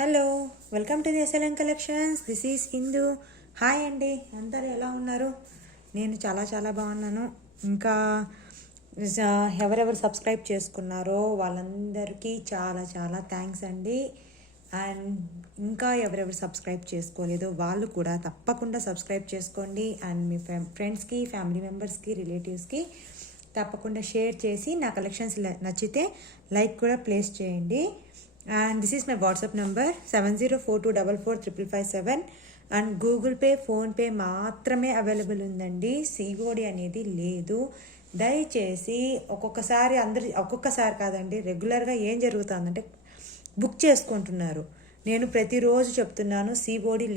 Hello, welcome to the SLN collections. This is Indu. Hi అండి, అందరూ ఎలా ఉన్నారు? నేను చాలా చాలా బాగున్నాను. ఇంకా ఎవరెవరు సబ్స్క్రైబ్ చేసుకున్నారో వాళ్ళందరికీ చాలా చాలా థ్యాంక్స్ అండి. అండ్ ఇంకా ఎవరెవరు సబ్స్క్రైబ్ చేసుకోలేదో వాళ్ళు కూడా తప్పకుండా సబ్స్క్రైబ్ చేసుకోండి. అండ్ మీ ఫ్రెండ్స్కి, ఫ్యామిలీ మెంబర్స్కి, రిలేటివ్స్కి తప్పకుండా షేర్ చేసి నా కలెక్షన్స్ నచ్చితే లైక్ కూడా ప్లేస్ చేయండి. And this is my WhatsApp number 7042445557. And Google pay, PhonePe మాత్రమే అవైలబుల్ ఉందండి. సిఓడి అనేది లేదు. దయచేసి ఒక్కొక్కసారి కాదండి, రెగ్యులర్గా ఏం జరుగుతుందంటే బుక్ చేసుకుంటున్నారు. నేను ప్రతిరోజు చెప్తున్నాను సిఓడి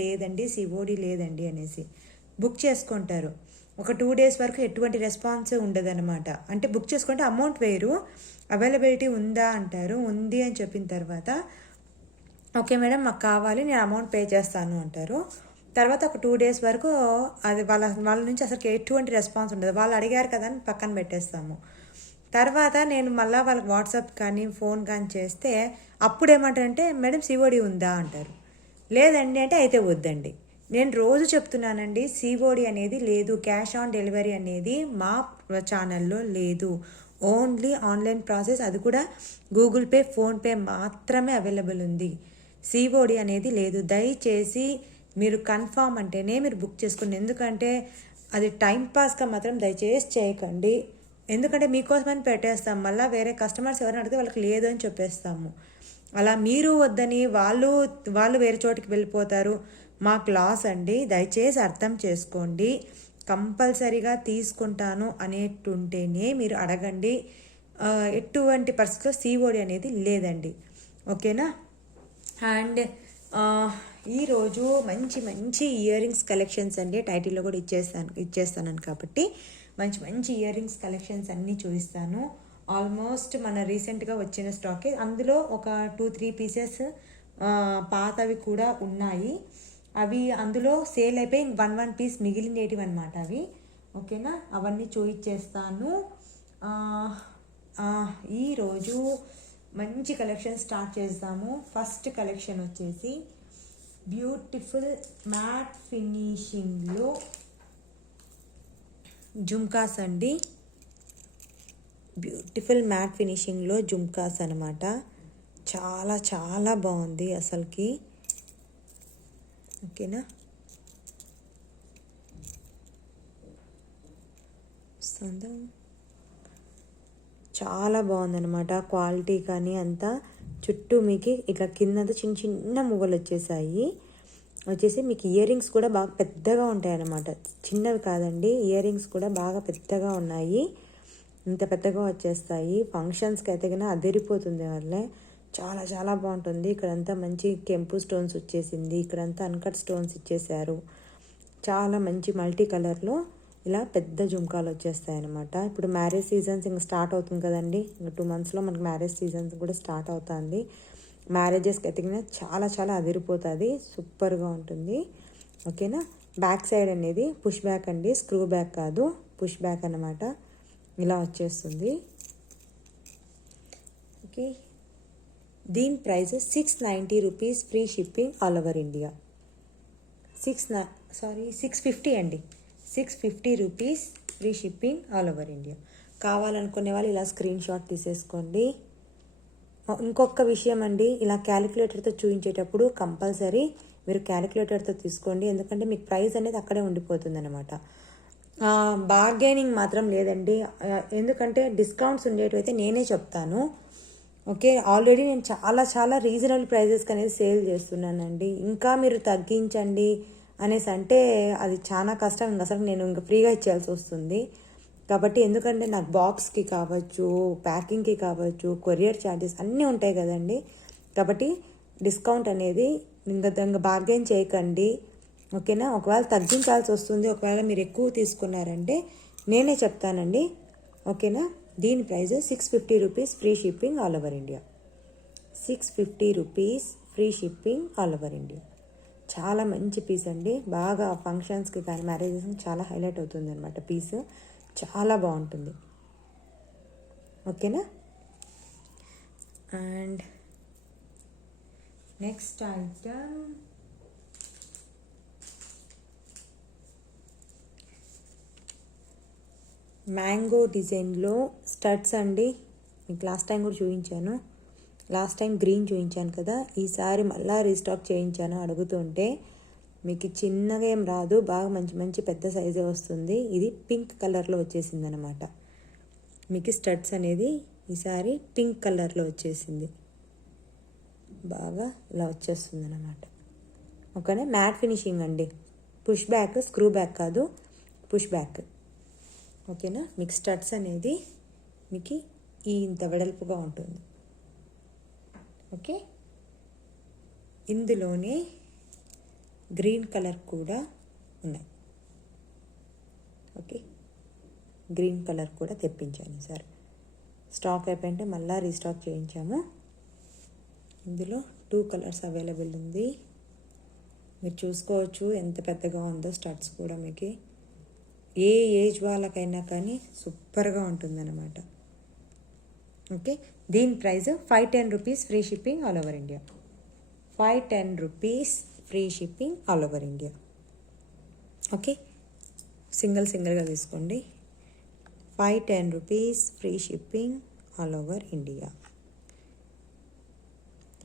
లేదండి అనేసి బుక్ చేసుకుంటారు. ఒక 2 days వరకు ఎటువంటి రెస్పాన్స్ ఉండదన్నమాట. అంటే బుక్ చేసుకుంటే అమౌంట్ వేరు, అవైలబిలిటీ ఉందా అంటారు. ఉంది అని చెప్పిన తర్వాత ఓకే మేడం మాకు కావాలి, నేను అమౌంట్ పే చేస్తాను అంటారు. తర్వాత ఒక 2 days వరకు అది వాళ్ళ నుంచి అసలు ఎటువంటి రెస్పాన్స్ ఉండదు. వాళ్ళు అడిగారు కదా అని పక్కన పెట్టేస్తాము. తర్వాత నేను మళ్ళీ వాళ్ళకి వాట్సాప్ కానీ ఫోన్ కానీ చేస్తే అప్పుడు ఏమంటారంటే మేడం సిఓడి ఉందా అంటారు. లేదండి అంటే అయితే వద్దండి. నేను రోజు చెప్తున్నానండి, సిఓడి అనేది లేదు, క్యాష్ ఆన్ డెలివరీ అనేది మా ఛానల్లో లేదు. ఓన్లీ ఆన్లైన్ ప్రాసెస్, అది కూడా గూగుల్ పే, ఫోన్పే మాత్రమే అవైలబుల్ ఉంది. సిఓడి అనేది లేదు. దయచేసి మీరు కన్ఫామ్ అంటేనే మీరు బుక్ చేసుకోండి. ఎందుకంటే అది టైంపాస్గా మాత్రం దయచేసి చేయకండి. ఎందుకంటే మీకోసమని పెట్టేస్తాం, మళ్ళీ వేరే కస్టమర్స్ ఎవరైనా అడిగితే వాళ్ళకి లేదు అని చెప్పేస్తాము. అలా మీరు వద్దని వాళ్ళు వేరే చోటికి వెళ్ళిపోతారు, మాకు లాస్ అండి. దయచేసి అర్థం చేసుకోండి. కంపల్సరీగా తీసుకుంటాను అనేటుంటేనే మీరు అడగండి. ఎటువంటి పరిస్థితుల్లో సిఓడి అనేది లేదండి. ఓకేనా? అండ్ ఈరోజు మంచి మంచి ఇయర్ రింగ్స్ కలెక్షన్స్ అండి. టైటిల్లో కూడా ఇచ్చేస్తాను కాబట్టి మంచి ఇయర్ రింగ్స్ కలెక్షన్స్ అన్నీ చూపిస్తాను. ఆల్మోస్ట్ మన రీసెంట్గా వచ్చిన స్టాకే, అందులో ఒక 2-3 pieces పాతవి కూడా ఉన్నాయి. అవి అందులో సేల్ అయిపోయి 1 piece మిగిలినవి అనమాట అవి. ఓకేనా? అవన్నీ చూపించేస్తాను. ఈరోజు మంచి కలెక్షన్ స్టార్ట్ చేద్దాము. ఫస్ట్ కలెక్షన్ వచ్చేసి బ్యూటిఫుల్ మ్యాట్ ఫినిషింగ్లో జుమ్కాస్ అండి. బ్యూటిఫుల్ మ్యాట్ ఫినిషింగ్లో జుమ్కాస్ అనమాట. చాలా చాలా బాగుంది అసలుకి. ఓకేనా? చాలా బాగుందన్నమాట క్వాలిటీ కానీ అంతా. చుట్టూ మీకు ఇట్లా కిందంతా చిన్న చిన్న మువ్వలు వచ్చేసి మీకు ఇయర్ రింగ్స్ కూడా బాగా పెద్దగా ఉంటాయి అన్నమాట. చిన్నవి కాదండి, ఇయర్ రింగ్స్ కూడా బాగా పెద్దగా ఉన్నాయి. ఇంత పెద్దగా వచ్చేస్తాయి. ఫంక్షన్స్కి అయితే కన్నా అదిరిపోతుంది వాళ్ళే. చాలా చాలా బాగుంటుంది. ఇక్కడంతా మంచి కెంపు స్టోన్స్ వచ్చేసింది, ఇక్కడంతా అన్కట్ స్టోన్స్ ఇచ్చేసారు. చాలా మంచి మల్టీ కలర్లో ఇలా పెద్ద జుంకాలు వచ్చేస్తాయి అన్నమాట. ఇప్పుడు మ్యారేజ్ సీజన్స్ ఇంకా స్టార్ట్ అవుతుంది కదండి. ఇంకా 2 monthsలో మనకి మ్యారేజ్ సీజన్స్ కూడా స్టార్ట్ అవుతుంది. మ్యారేజెస్కి ఎతికినా చాలా చాలా అదిరిపోతుంది, సూపర్గా ఉంటుంది. ఓకేనా? బ్యాక్ సైడ్ అనేది పుష్ బ్యాక్ అండి, స్క్రూ బ్యాక్ కాదు, పుష్ బ్యాక్ అన్నమాట. ఇలా వచ్చేస్తుంది. ఓకే, దీని price 690 rupees, free shipping all over India. 650 అండి. 650 rupees, free shipping all over India. కావాలనుకునే వాళ్ళు ఇలా స్క్రీన్ షాట్ తీసేసుకోండి. ఇంకొక విషయం అండి, ఇలా క్యాలిక్యులేటర్తో చూపించేటప్పుడు కంపల్సరీ మీరు క్యాలిక్యులేటర్తో తీసుకోండి. ఎందుకంటే మీకు ప్రైస్ అనేది అక్కడే ఉండిపోతుంది అనమాట. బార్గెనింగ్ మాత్రం లేదండి. ఎందుకంటే డిస్కౌంట్స్ ఉండేటివైతే నేనే చెప్తాను. ఓకే, ఆల్రెడీ నేను చాలా చాలా రీజనబుల్ ప్రైజెస్కి అనేది సేల్ చేస్తున్నానండి. ఇంకా మీరు తగ్గించండి అనేసి అంటే అది చాలా కష్టం. అసలు నేను ఇంకా ఫ్రీగా ఇచ్చేయాల్సి వస్తుంది. కాబట్టి ఎందుకంటే నాకు బాక్స్కి కావచ్చు, ప్యాకింగ్కి కావచ్చు, కొరియర్ ఛార్జెస్ అన్నీ ఉంటాయి కదండి. కాబట్టి డిస్కౌంట్ అనేది ఇంకా బార్గెన్ చేయకండి. ఓకేనా? ఒకవేళ తగ్గించాల్సి వస్తుంది, ఒకవేళ మీరు ఎక్కువ తీసుకున్నారంటే నేనే చెప్తానండి. ఓకేనా? దీని price 650 rupees, free shipping all over India. 650 rupees, free shipping all over India. చాలా మంచి పీస్ అండి. బాగా ఫంక్షన్స్కి కానీ మ్యారేజెస్కి చాలా హైలైట్ అవుతుంది అనమాట. పీస్ చాలా బాగుంటుంది. ఓకేనా? అండ్ నెక్స్ట్ ఐటమ్ మ్యాంగో డిజైన్లో స్టడ్స్ అండి. మీకు లాస్ట్ టైం కూడా చూపించాను. లాస్ట్ టైం గ్రీన్ చూపించాను కదా, ఈసారి మళ్ళీ రీస్టాక్ చేయించాను అడుగుతుంటే. మీకు చిన్నగా ఏం రాదు, బాగా మంచి మంచి పెద్ద సైజే వస్తుంది. ఇది పింక్ కలర్లో వచ్చేసింది అనమాట. మీకు స్టడ్స్ అనేది ఈసారి పింక్ కలర్లో వచ్చేసింది, బాగా ఇలా వచ్చేస్తుంది అనమాట. ఓకేనా, మ్యాట్ ఫినిషింగ్ అండి. పుష్ బ్యాక్, స్క్రూ బ్యాక్ కాదు, పుష్ బ్యాక్. ఓకేనా, మీకు స్టడ్స్ అనేది మీకు ఇంత వెడల్పుగా ఉంటుంది. ఓకే, ఇందులోనే గ్రీన్ కలర్ కూడా ఉన్నాయి. ఓకే, గ్రీన్ కలర్ కూడా తెప్పించాను సార్. స్టాక్ అయిపోయింటే మళ్ళీ రీస్టాక్ చేయించాము. ఇందులో 2 కలర్స్ అవైలబుల్ ఉంది. మీరు చూసుకోవచ్చు ఎంత పెద్దగా ఉందో స్టడ్స్ కూడా. మీకు ఏ ఏజ్ వాళ్ళకైనా కానీ సూపర్గా ఉంటుందన్నమాట. ఓకే, దీని price 510 rupees, free shipping all over India. 510 rupees free shipping all over India. Okay, సింగిల్గా తీసుకోండి. 510 rupees free shipping all over India.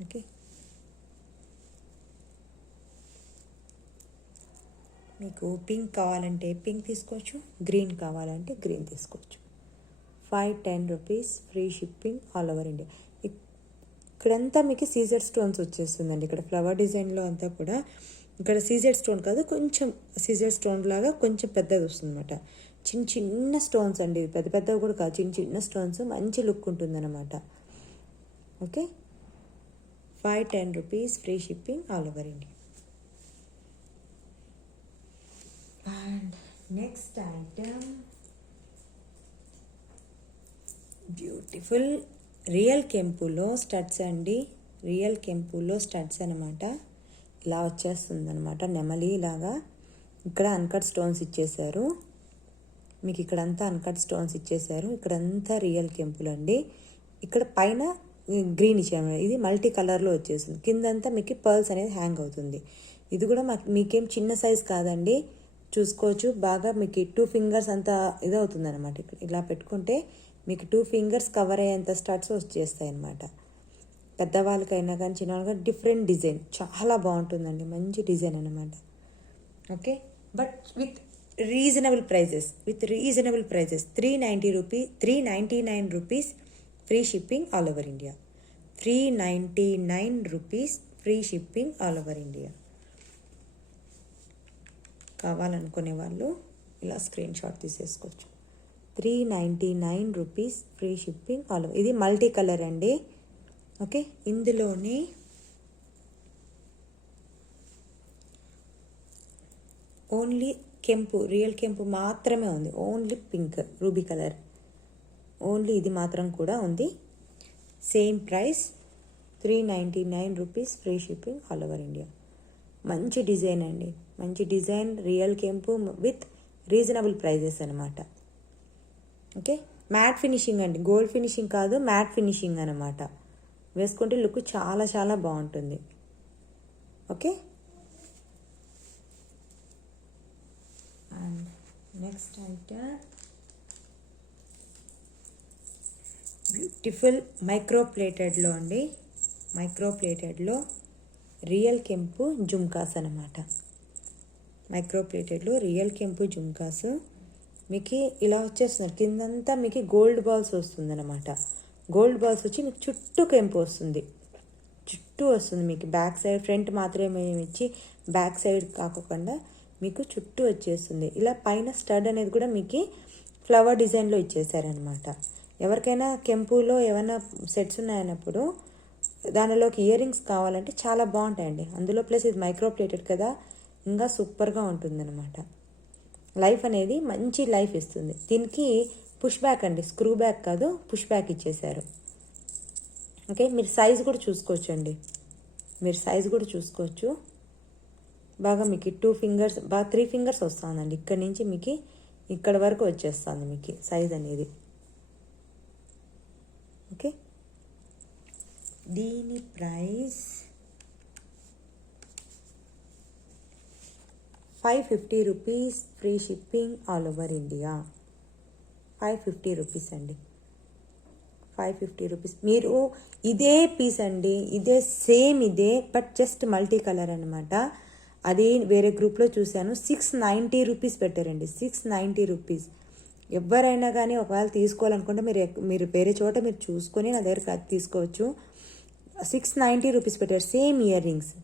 Okay, మీకు పింక్ కావాలంటే పింక్ తీసుకోవచ్చు, గ్రీన్ కావాలంటే గ్రీన్ తీసుకోవచ్చు. 510 rupees free shipping all over India. ఇక్కడంతా మీకు CZ stones వచ్చేస్తుందండి. ఇక్కడ ఫ్లవర్ డిజైన్లో అంతా కూడా ఇక్కడ సీజెడ్ స్టోన్ కాదు, కొంచెం సీజెడ్ స్టోన్ లాగా కొంచెం పెద్దది వస్తుంది అనమాట. చిన్న స్టోన్స్ అండి, పెద్ద పెద్దవి కూడా కాదు, చిన్న స్టోన్స్. మంచి లుక్ ఉంటుందన్నమాట. Okay, 510 rupees free shipping all over India. And next item beautiful real కెంపులో స్టడ్స్ అండి. రియల్ కెంపులో స్టడ్స్ అనమాట. ఇలా వచ్చేస్తుంది అనమాట, నెమలి లాగా. ఇక్కడ అన్కట్ స్టోన్స్ ఇచ్చేసారు మీకు. ఇక్కడంతా అన్కట్ స్టోన్స్ ఇచ్చేసారు. ఇక్కడంతా రియల్ కెంపులు అండి. ఇక్కడ పైన గ్రీన్ ఇచ్చాము, ఇది మల్టీ కలర్లో వచ్చేసింది. కిందంతా మీకు పర్ల్స్ అనేది హ్యాంగ్ అవుతుంది. ఇది కూడా మీకేం చిన్న సైజ్ కాదండి, చూసుకోవచ్చు. బాగా మీకు 2 ఫింగర్స్ అంతా ఇదవుతుంది అనమాట. ఇలా పెట్టుకుంటే మీకు 2 ఫింగర్స్ కవర్ అయ్యేంత స్టడ్స్ వచ్చేస్తాయి అనమాట. పెద్దవాళ్ళకైనా కానీ చిన్నవాళ్ళకైనా డిఫరెంట్ డిజైన్, చాలా బాగుంటుందండి. మంచి డిజైన్ అనమాట. Okay, but with reasonable prices. 399 rupees free shipping all over India. 399 rupees free shipping all over India. కావాలనుకునే వాళ్ళు ఇలా స్క్రీన్ షాట్ తీసేసుకోవచ్చు. 399 rupees free shipping all over. ఇది మల్టీ కలర్ అండి. ఓకే, ఇందులోనే ఓన్లీ కెంపు, రియల్ కెంపు మాత్రమే ఉంది. Only pink ruby colour, only ఇది మాత్రం కూడా ఉంది. Same price 399 rupees free shipping all over India. మంచి డిజైన్ అండి, మంచి డిజైన్. రియల్ కెంపు విత్ రీజనబుల్ ప్రైజెస్ అనమాట. ఓకే, మ్యాట్ ఫినిషింగ్ అండి, గోల్డ్ ఫినిషింగ్ కాదు, మ్యాట్ ఫినిషింగ్ అనమాట. వేసుకుంటే లుక్ చాలా చాలా బాగుంటుంది. Okay, and next item beautiful micro ప్లేటెడ్లో అండి. మైక్రో ప్లేటెడ్లో రియల్ కెంపు జుమ్కాస్ అనమాట. మైక్రో ప్లేటెడ్లో రియల్ కెంపు జుమ్కాస్ మీకు ఇలా వచ్చేస్తున్నారు. కిందంతా మీకు గోల్డ్ బాల్స్ వస్తుంది అనమాట. గోల్డ్ బాల్స్ వచ్చి మీకు చుట్టూ కెంపు వస్తుంది, చుట్టూ వస్తుంది మీకు. బ్యాక్ సైడ్, ఫ్రంట్ మాత్రమే ఇచ్చి బ్యాక్ సైడ్ కాకుండా మీకు చుట్టూ వచ్చేస్తుంది. ఇలా పైన స్టడ్ అనేది కూడా మీకు ఫ్లవర్ డిజైన్లో ఇచ్చేసారనమాట. ఎవరికైనా కెంపులో ఏమైనా సెట్స్ ఉన్నాయన్నప్పుడు దానిలోకి ఇయర్ రింగ్స్ కావాలంటే చాలా బాగుంటాయండి. అందులో ప్లస్ ఇది మైక్రో ప్లేటెడ్ కదా, ఇంకా సూపర్గా ఉంటుందన్నమాట. లైఫ్ అనేది మంచి లైఫ్ ఇస్తుంది. దీనికి పుష్ బ్యాక్ అండి, స్క్రూ బ్యాక్ కాదు, పుష్ బ్యాక్ ఇచ్చేసారు. ఓకే, మీరు సైజ్ కూడా చూసుకోవచ్చు అండి, మీరు సైజ్ కూడా చూసుకోవచ్చు. బాగా మీకు 2 ఫింగర్స్, బాగా 3 ఫింగర్స్ వస్తుందండి. ఇక్కడ నుంచి మీకు ఇక్కడ వరకు వచ్చేస్తుంది మీకు సైజ్ అనేది. ఓకే, దీని price 550 rupees, free shipping all over India. 550 rupees అండి, 550 రూపీస్. మీరు ఇదే పీస్ అండి, ఇదే సేమ్ ఇదే, బట్ జస్ట్ మల్టీ కలర్ అనమాట. అది వేరే గ్రూప్లో చూశాను, 690 రూపీస్ పెట్టారండి, 690 రూపీస్. ఎవరైనా కానీ ఒకవేళ తీసుకోవాలనుకుంటే మీరు వేరే చోట మీరు చూసుకొని నా దగ్గర తీసుకోవచ్చు. 690 రూపీస్ పెట్టారు. సేమ్ ఇయర్ రింగ్స్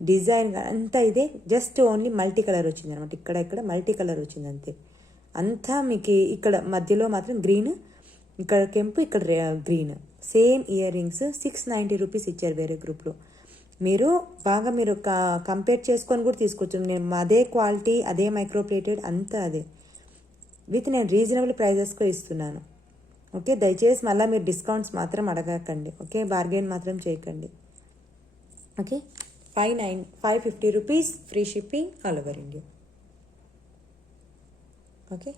డిజైన్ అంతా ఇదే, జస్ట్ ఓన్లీ మల్టీ కలర్ వచ్చింది అనమాట. ఇక్కడ మల్టీ కలర్ వచ్చింది అంతే. అంతా మీకు ఇక్కడ మధ్యలో మాత్రం గ్రీన్, ఇక్కడ కెంపు, ఇక్కడ green. Same ear rings 690 rupees ఇచ్చారు వేరే గ్రూప్లో. మీరు బాగా మీరు కంపేర్ చేసుకొని కూడా తీసుకోవచ్చు. నేను అదే క్వాలిటీ, అదే మైక్రో ప్లేటెడ్, అంతా అదే విత్ నేను రీజనబుల్ ప్రైజెస్తో ఇస్తున్నాను. ఓకే, దయచేసి మళ్ళీ మీరు డిస్కౌంట్స్ మాత్రం అడగకండి. ఓకే, బార్గెన్ మాత్రం చేయకండి. Okay, 550 rupees, free shipping all over India. Okay,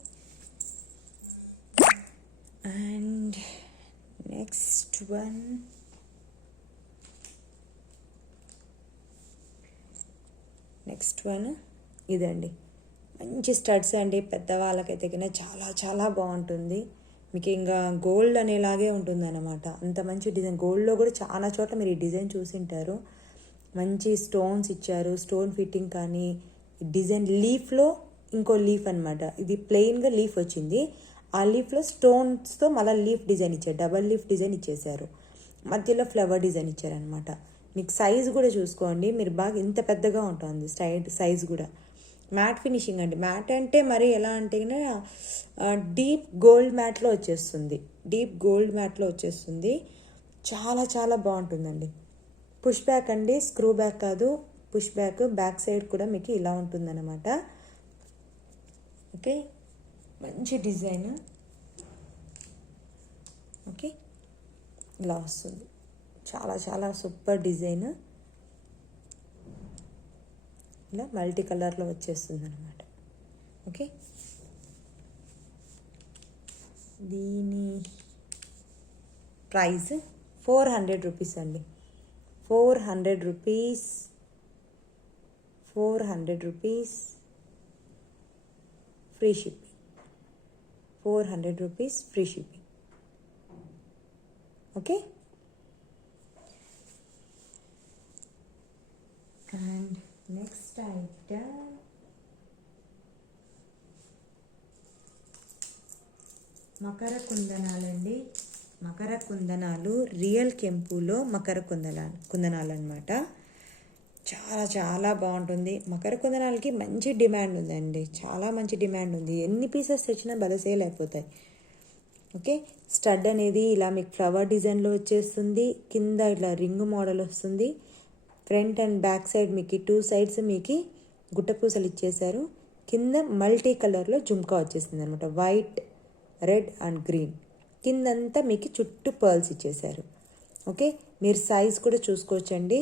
and next one ఇదండి. మంచి స్టడ్స్ అండి, పెద్దవాళ్ళకైతే కన్నా చాలా చాలా బాగుంటుంది. మీకు ఇంకా గోల్డ్ అనేలాగే ఉంటుంది అన్నమాట, అంత మంచి డిజైన్. గోల్డ్లో కూడా చాలా చోట్ల మీరు ఈ డిజైన్ చూసింటారు. మంచి స్టోన్స్ ఇచ్చారు, స్టోన్ ఫిట్టింగ్ కానీ డిజైన్ లీఫ్లో ఇంకో లీఫ్ అనమాట. ఇది ప్లెయిన్గా లీఫ్ వచ్చింది, ఆ లీఫ్లో స్టోన్స్తో మళ్ళీ లీఫ్ డిజైన్ ఇచ్చారు, డబల్ లీఫ్ డిజైన్ ఇచ్చేసారు, మధ్యలో ఫ్లవర్ డిజైన్ ఇచ్చారనమాట. మీకు సైజ్ కూడా చూసుకోండి, మీరు బాగా ఇంత పెద్దగా ఉంటుంది సైజ్ కూడా. మ్యాట్ ఫినిషింగ్ అండి, మ్యాట్ అంటే మరి ఎలా అంటే డీప్ గోల్డ్ మ్యాట్లో వచ్చేస్తుంది, డీప్ గోల్డ్ మ్యాట్లో వచ్చేస్తుంది. చాలా చాలా బాగుంటుందండి. పుష్ బ్యాక్ అండి, స్క్రూ బ్యాక్ కాదు, పుష్ బ్యాక్. బ్యాక్ సైడ్ కూడా మీకు ఇలా ఉంటుందన్నమాట. ఓకే, మంచి డిజైన్. ఓకే, ఇలా వస్తుంది, చాలా చాలా సూపర్ డిజైన్. ఇలా మల్టీ కలర్లో వచ్చేస్తుంది అనమాట. ఓకే, దీని ప్రైస్ 400 రూపీస్ అండి, 400 rupees, 400 rupees, free shipping. 400 rupees, free shipping. Okay, and next item Makar కుందనాలండి. Makar కుందనాలు, real కెంపులో Makar కుందనాలు అనమాట. చాలా చాలా బాగుంటుంది. మకర కుందనాలకి మంచి డిమాండ్ ఉందండి, చాలా మంచి డిమాండ్ ఉంది. ఎన్ని పీసెస్ తెచ్చినా భలే సేల్ అయిపోతాయి. ఓకే, స్టడ్ అనేది ఇలా మీకు ఫ్లవర్ డిజైన్లో వచ్చేస్తుంది, కింద ఇట్లా రింగ్ మోడల్ వస్తుంది. ఫ్రంట్ అండ్ బ్యాక్ సైడ్ మీకు 2 సైడ్స్ మీకు గుట్టపూసలు ఇచ్చేసారు. కింద మల్టీ కలర్లో జుమ్కా వచ్చేసింది అనమాట, వైట్, రెడ్ అండ్ గ్రీన్. కిందంతా మీకు చుట్టూ పర్ల్స్ ఇచ్చేసారు. ఓకే, మీరు సైజ్ కూడా చూసుకోవచ్చండి,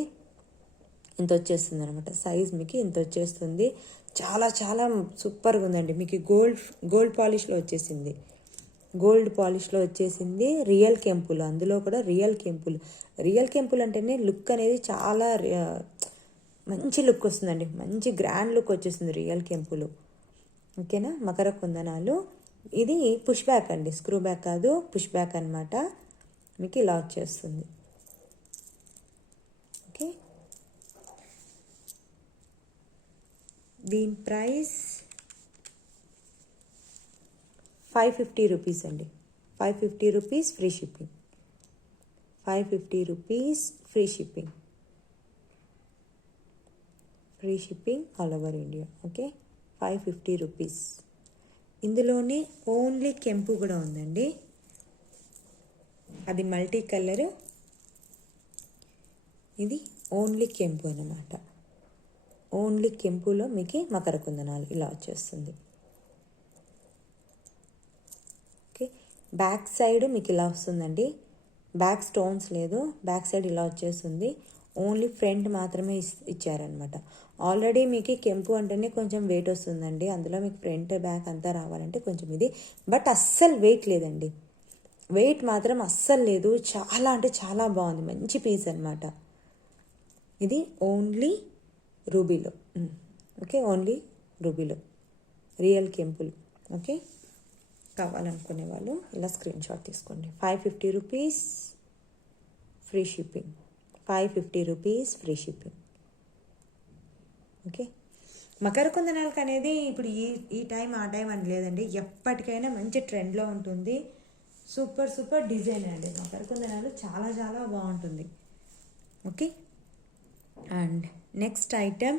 ఇంత వచ్చేస్తుంది అనమాట. సైజ్ మీకు ఇంత వచ్చేస్తుంది. చాలా చాలా సూపర్గా ఉందండి. మీకు గోల్డ్ పాలిష్లో వచ్చేసింది, గోల్డ్ పాలిష్లో వచ్చేసింది. రియల్ కెంపులు, అందులో కూడా రియల్ కెంపులు. రియల్ కెంపులు అంటేనే లుక్ అనేది చాలా మంచి లుక్ వస్తుందండి, మంచి గ్రాండ్ లుక్ వచ్చేస్తుంది రియల్ కెంపులు. ఓకేనా, మకర కుందనాలు. ఇది పుష్ బ్యాక్ అండి, స్క్రూ బ్యాక్ కాదు, పుష్ బ్యాక్ అనమాట. మీకు ఇలా వచ్చేస్తుంది. ఓకే, దీని ప్రైస్ 550 రూపీస్ అండి, 550 rupees, free shipping. 550 rupees, free shipping, free shipping all over India. Okay, 550 rupees. ఇందులోనే ఓన్లీ కెంపు కూడా ఉందండి, అది మల్టీ కలర్. ఇది ఓన్లీ కెంపు అన్నమాట. ఓన్లీ కెంపులో మీకు మకర కుందనాలు ఇలా వచ్చేస్తుంది. ఓకే, బ్యాక్ సైడ్ మీకు ఇలా వస్తుందండి, బ్యాక్ స్టోన్స్ లేదు, బ్యాక్ సైడ్ ఇలా వచ్చేస్తుంది. ఓన్లీ ఫ్రంట్ మాత్రమే ఇచ్చారనమాట. ఆల్రెడీ మీకు కెంపు అంటేనే కొంచెం వెయిట్ వస్తుందండి, అందులో మీకు ఫ్రంట్ బ్యాక్ అంతా రావాలంటే కొంచెం ఇది. బట్ అస్సలు వెయిట్ లేదండి, వెయిట్ మాత్రం అస్సలు లేదు. చాలా అంటే చాలా బాగుంది, మంచి పీస్ అనమాట. ఇది ఓన్లీ రూబీలో. ఓకే, ఓన్లీ రూబీలో, రియల్ కెంపులు. ఓకే, కావాలనుకునే వాళ్ళు ఇలా స్క్రీన్ షాట్ తీసుకోండి. 550 rupees free shipping, 550 rupees free shipping. Okay, మకర కుందనాలకు అనేది ఇప్పుడు ఈ టైం ఆ టైం అని లేదండి, ఎప్పటికైనా మంచి ట్రెండ్లో ఉంటుంది. సూపర్ సూపర్ డిజైన్ అండి, మకర కుందనాలు చాలా చాలా బాగుంటుంది. Okay, and next item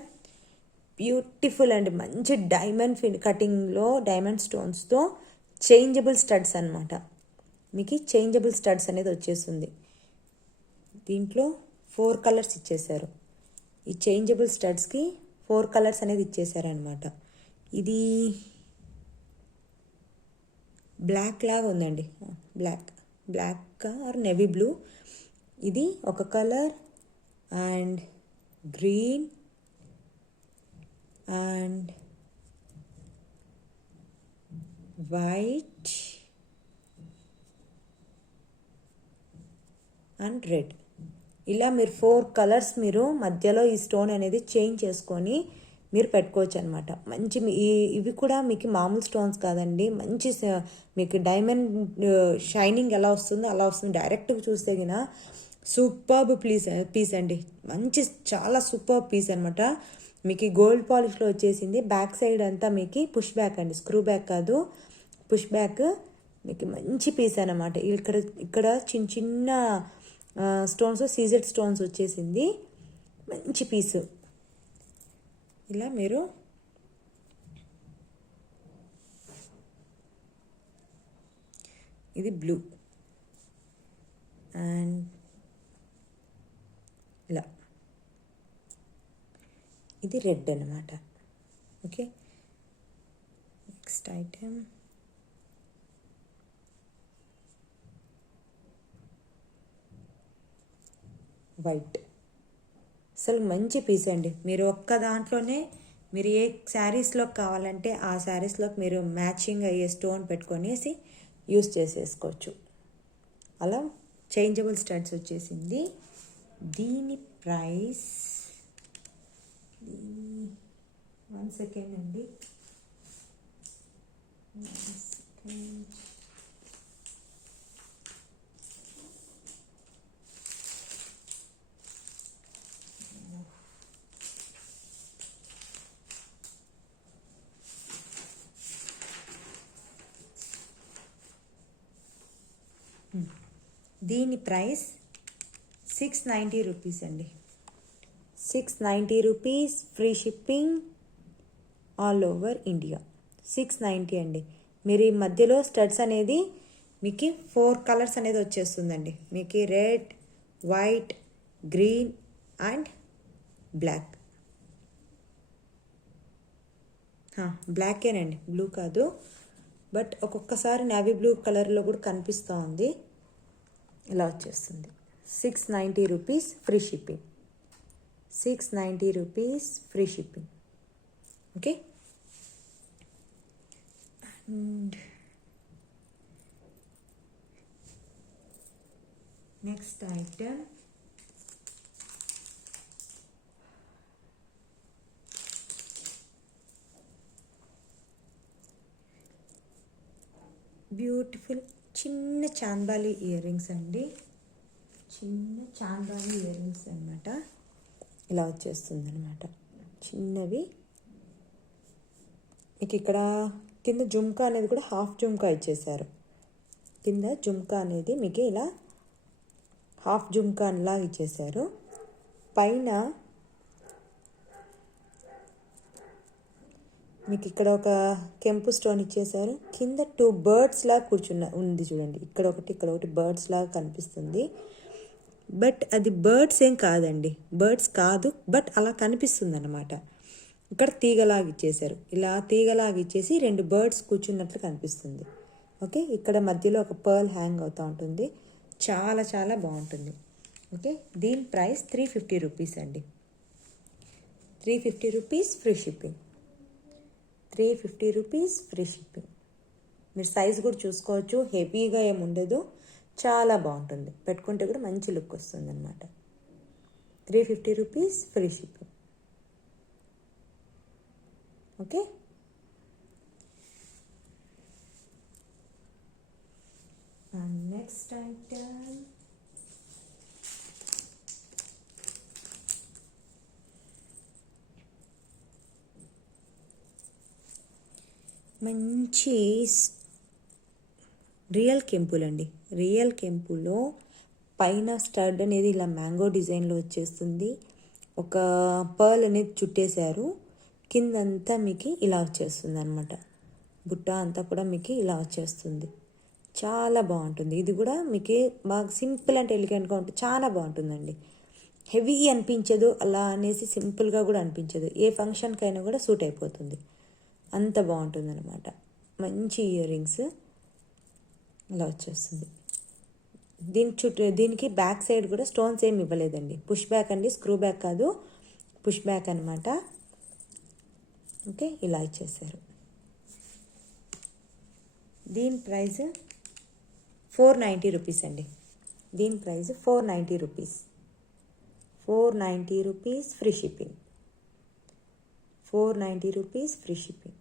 beautiful అండి, మంచి డైమండ్ కటింగ్లో డైమండ్ స్టోన్స్తో చేంజబుల్ స్టడ్స్ అనమాట. మీకు చేంజబుల్ స్టడ్స్ అనేది వచ్చేస్తుంది. దీంట్లో 4 కలర్స్ ఇచ్చేసారు. ఈ చేంజబుల్ స్టడ్స్కి 4 కలర్స్ అనేది ఇచ్చేసారనమాట. ఇది బ్లాక్ లాగా ఉందండి, బ్లాక్ ఆర్ నెవీ బ్లూ. ఇది ఒక colour, and green and white and red. ఇలా మీరు 4 కలర్స్ మీరు మధ్యలో ఈ స్టోన్ అనేది చేంజ్ చేసుకొని మీరు పెట్టుకోవచ్చు అనమాట. మంచి ఇవి కూడా మీకు మామూలు స్టోన్స్ కాదండి, మంచి మీకు డైమండ్ షైనింగ్ ఎలా వస్తుందో అలా వస్తుంది. డైరెక్ట్గా చూస్తే గిన సూపర్బ్ పీస్ అండి, మంచి చాలా సూపర్ పీస్ అనమాట. మీకు గోల్డ్ పాలిష్లో వచ్చేసింది. బ్యాక్ సైడ్ అంతా మీకు పుష్ బ్యాక్ అండి, స్క్రూ బ్యాక్ కాదు, పుష్ బ్యాక్. మీకు మంచి పీస్ అనమాట. ఇక్కడ చిన్న చిన్న స్టోన్స్, సీజెడ్ స్టోన్స్ వచ్చేసింది. మంచి పీసు. ఇలా మీరు ఇది బ్లూ అండ్ ఇలా ఇది రెడ్ అన్నమాట. Okay, next item white. అసలు మంచి పీస్ అండి. మీరు ఒక్క దాంట్లోనే మీరు ఏ శారీస్లో కావాలంటే ఆ శారీస్లోకి మీరు మ్యాచింగ్ అయ్యే స్టోన్ పెట్టుకొనేసి యూస్ చేసేసుకోవచ్చు. అలా చేంజబుల్ స్టడ్స్ వచ్చేసింది. దీని ప్రైస్ 1 సెకండ్ అండి, 1 సెకండ్. దీని ప్రైస్ 690 రూపీస్ అండి, 690 rupees free shipping all over India. 690 అండి. మీరు ఈ మధ్యలో స్టడ్స్ అనేది మీకు 4 కలర్స్ అనేది వచ్చేస్తుందండి. మీకు red, white, green and black. బ్లాకేనండి, బ్లూ కాదు. బట్ ఒక్కొక్కసారి నేవీ బ్లూ కలర్లో కూడా కనిపిస్తూ ఉంది. ఇలా వచ్చేస్తుంది. 690 rupees free shipping, 690 rupees free shipping. Okay, and next item beautiful చిన్న చాంబాలి ఇయర్ రింగ్స్ అండి, చిన్న చాంబాలి ఇయర్ రింగ్స్ అనమాట. ఇలా వచ్చేస్తుంది అనమాట, చిన్నవి. మీకు ఇక్కడ కింద జుమ్కా అనేది కూడా హాఫ్ జుమ్కా ఇచ్చేసారు. కింద జుమ్కా అనేది మీకు ఇలా హాఫ్ జుమ్కా లాగా ఇచ్చేసారు. పైన మీకు ఇక్కడ ఒక కెంపు స్టోన్ ఇచ్చేసారు. కింద 2 బర్డ్స్ లాగా ఉంది చూడండి. ఇక్కడ ఒకటి బర్డ్స్ లాగా కనిపిస్తుంది. బట్ అది బర్డ్స్ ఏం కాదండి, బర్డ్స్ కాదు, బట్ అలా కనిపిస్తుంది అన్నమాట. ఇక్కడ తీగలాగా ఇచ్చేసారు. ఇలా తీగలాగా ఇచ్చేసి 2 బర్డ్స్ కూర్చున్నట్లు కనిపిస్తుంది. ఓకే, ఇక్కడ మధ్యలో ఒక పర్ల్ హ్యాంగ్ అవుతూ ఉంటుంది. చాలా చాలా బాగుంటుంది. ఓకే, దీని ప్రైస్ 350 రూపీస్ అండి, 350 rupees free shipping, 350 rupees free shipping. మీరు సైజ్ కూడా చూసుకోవచ్చు, హెవీగా ఏముండదు, చాలా బాగుంటుంది. పెట్టుకుంటే కూడా మంచి లుక్ వస్తుంది అనమాట. 350 rupees free shipping. Okay. And next item మంచి రియల్ కెంపుల్ అండి. రియల్ కెంపులో పైన స్టడ్ అనేది ఇలా మ్యాంగో డిజైన్లో వచ్చేస్తుంది. ఒక పర్ల్ అనేది చుట్టేశారు. కిందంతా మీకు ఇలా వచ్చేస్తుంది అనమాట. బుట్ట అంతా కూడా మీకు ఇలా వచ్చేస్తుంది. చాలా బాగుంటుంది. ఇది కూడా మీకు బాగా సింపుల్ అండ్ ఎలిగెంట్గా ఉంటుంది. చాలా బాగుంటుందండి. హెవీ అనిపించదు, అలా అనేసి సింపుల్గా కూడా అనిపించదు. ఏ ఫంక్షన్కైనా కూడా సూట్ అయిపోతుంది. అంత బాగుంటుంది అనమాట. మంచి ఇయర్ రింగ్స్ ఇలా వచ్చేస్తుంది. దీనికి బ్యాక్ సైడ్ కూడా స్టోన్స్ ఏమి ఇవ్వలేదండి. పుష్ బ్యాక్ అండి, స్క్రూ బ్యాక్ కాదు, పుష్ బ్యాక్ అనమాట. ఓకే, ఇలా ఇచ్చేసారు. దీని ప్రైస్ 490 రూపీస్ అండి. దీని price 490 rupees. 490 rupees free shipping. 490 rupees free shipping.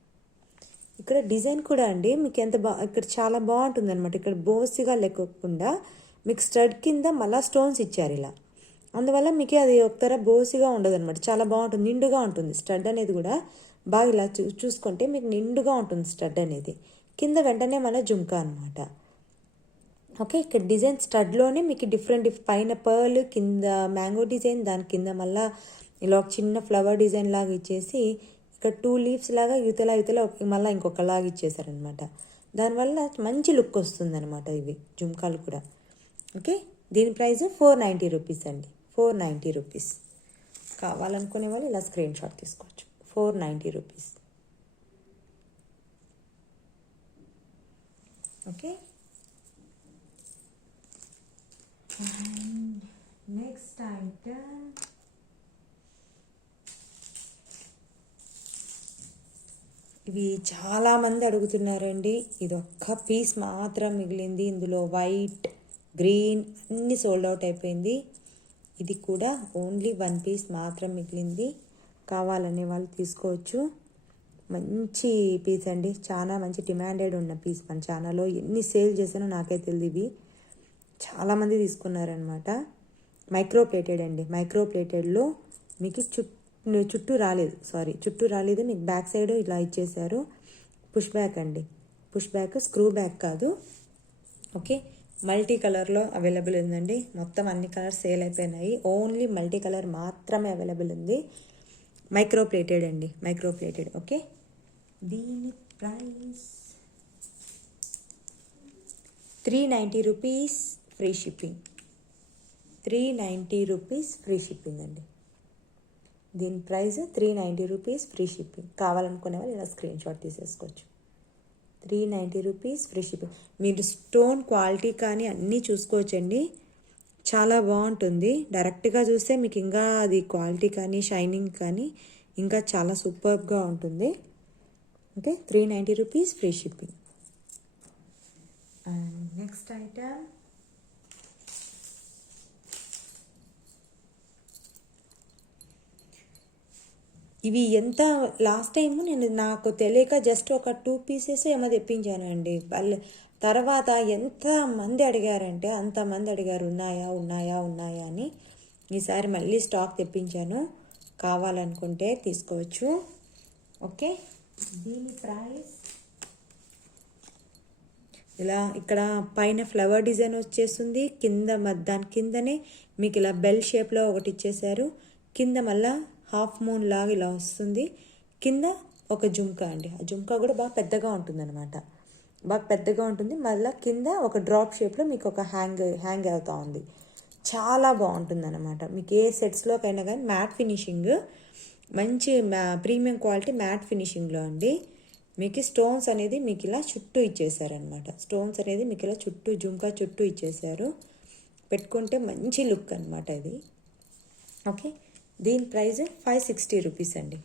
ఇక్కడ డిజైన్ కూడా అండి మీకు ఇక్కడ చాలా బాగుంటుంది అనమాట. ఇక్కడ బోసిగా లేకుండా మీకు స్టడ్ కింద మళ్ళీ స్టోన్స్ ఇచ్చారు ఇలా. అందువల్ల మీకు అది ఒకతర బోసిగా ఉండదు అనమాట. చాలా బాగుంటుంది, నిండుగా ఉంటుంది. స్టడ్ అనేది కూడా బాగా ఇలా చూసుకుంటే మీకు నిండుగా ఉంటుంది స్టడ్ అనేది. కింద వెంటనే మళ్ళీ జుంకా అనమాట. ఓకే, ఇక్కడ డిజైన్ స్టడ్లోనే మీకు డిఫరెంట్ పైన పర్ల్, కింద మ్యాంగో డిజైన్, దాని కింద మళ్ళీ ఇలా ఒక చిన్న ఫ్లవర్ డిజైన్ లాగా ఇచ్చేసి ఇక్కడ 2 లీవ్స్ లాగా యువతల మళ్ళీ ఇంకొక లాగా ఇచ్చేసారనమాట. దానివల్ల మంచి లుక్ వస్తుంది అనమాట ఇవి జుంకాలు కూడా. ఓకే, దీని ప్రైస్ 490 రూపీస్ అండి. 490 రూపీస్. కావాలనుకునే వాళ్ళు ఇలా స్క్రీన్ షాట్ తీసుకోవచ్చు. 490 రూపీస్. ఓకే, నెక్స్ట్ ఐటమ్ ఇవి చాలామంది అడుగుతున్నారండి. ఇది ఒక్క పీస్ మాత్రం మిగిలింది. ఇందులో వైట్, గ్రీన్ అన్నీ సోల్డ్ అవుట్ అయిపోయింది. ఇది కూడా ఓన్లీ 1 పీస్ మాత్రం మిగిలింది. కావాలనే వాళ్ళు తీసుకోవచ్చు. మంచి పీస్ అండి, చాలా మంచి డిమాండెడ్ ఉన్న పీస్. మన ఛానల్లో ఎన్ని సేల్ చేశానో నాకే తెలియదు. ఇవి చాలామంది తీసుకున్నారనమాట. మైక్రో ప్లేటెడ్ అండి. మైక్రో ప్లేటెడ్లో మీకు చుట్టూ రాలేదు. మీకు బ్యాక్ సైడ్ ఇలా ఇచ్చేసారు. పుష్ బ్యాక్ అండి. పుష్ బ్యాక్, స్క్రూ బ్యాక్ కాదు. ఓకే, మల్టీ కలర్లో అవైలబుల్ ఉందండి. మొత్తం అన్ని కలర్స్ సేల్ అయిపోయినాయి. ఓన్లీ మల్టీ కలర్ మాత్రమే అవైలబుల్ ఉంది. మైక్రో ప్లేటెడ్ అండి, మైక్రో ప్లేటెడ్. ఓకే, దీని price 390 rupees free shipping. 390 rupees free shipping అండి. దీని ప్రైస్ 390 రూపీస్ ఫ్రీ షిప్పింగ్. కావాలనుకునే వాళ్ళు ఇలా స్క్రీన్ షాట్ తీసేసుకోవచ్చు. 390 రూపీస్ ఫ్రీ షిప్పింగ్. మీరు స్టోన్ క్వాలిటీ కానీ అన్నీ చూసుకోవచ్చండి. చాలా బాగుంటుంది. డైరెక్ట్గా చూస్తే మీకు ఇంకా అది క్వాలిటీ కానీ షైనింగ్ కానీ ఇంకా చాలా సూపర్గా ఉంటుంది. Okay, 390 rupees free shipping. And next item ఇవి ఎంత లాస్ట్ టైము నాకు తెలియక జస్ట్ ఒక 2 పీసెస్ ఏమో తెప్పించాను అండి. తర్వాత ఎంతమంది అడిగారంటే అంతమంది అడిగారు ఉన్నాయా అని. ఈసారి మళ్ళీ స్టాక్ తెప్పించాను. కావాలనుకుంటే తీసుకోవచ్చు. ఓకే, దీని ప్రైస్ ఇలా ఇక్కడ పైన ఫ్లవర్ డిజైన్ వచ్చేస్తుంది. దాని కిందనే మీకు ఇలా బెల్ షేప్లో ఒకటి ఇచ్చేసారు. కింద మళ్ళా హాఫ్ మూన్ లాగా ఇలా వస్తుంది. కింద ఒక జుంకా అండి. ఆ జుంకా కూడా బాగా పెద్దగా ఉంటుంది అనమాట. మళ్ళీ కింద ఒక డ్రాప్ షేప్లో మీకు ఒక హ్యాంగ్ అవుతూ ఉంది. చాలా బాగుంటుంది అనమాట. మీకు ఏ సెట్స్లోకైనా కానీ మ్యాట్ ఫినిషింగ్, మంచి ప్రీమియం క్వాలిటీ మ్యాట్ ఫినిషింగ్లో అండి. మీకు స్టోన్స్ అనేది మీకు ఇలా చుట్టూ ఇచ్చేసారనమాట. స్టోన్స్ అనేది మీకు ఇలా జుంకా చుట్టూ ఇచ్చేసారు. పెట్టుకుంటే మంచి లుక్ అనమాట ఇది. ఓకే, దీని ప్రైస్ 560 రూపీస్ అండి.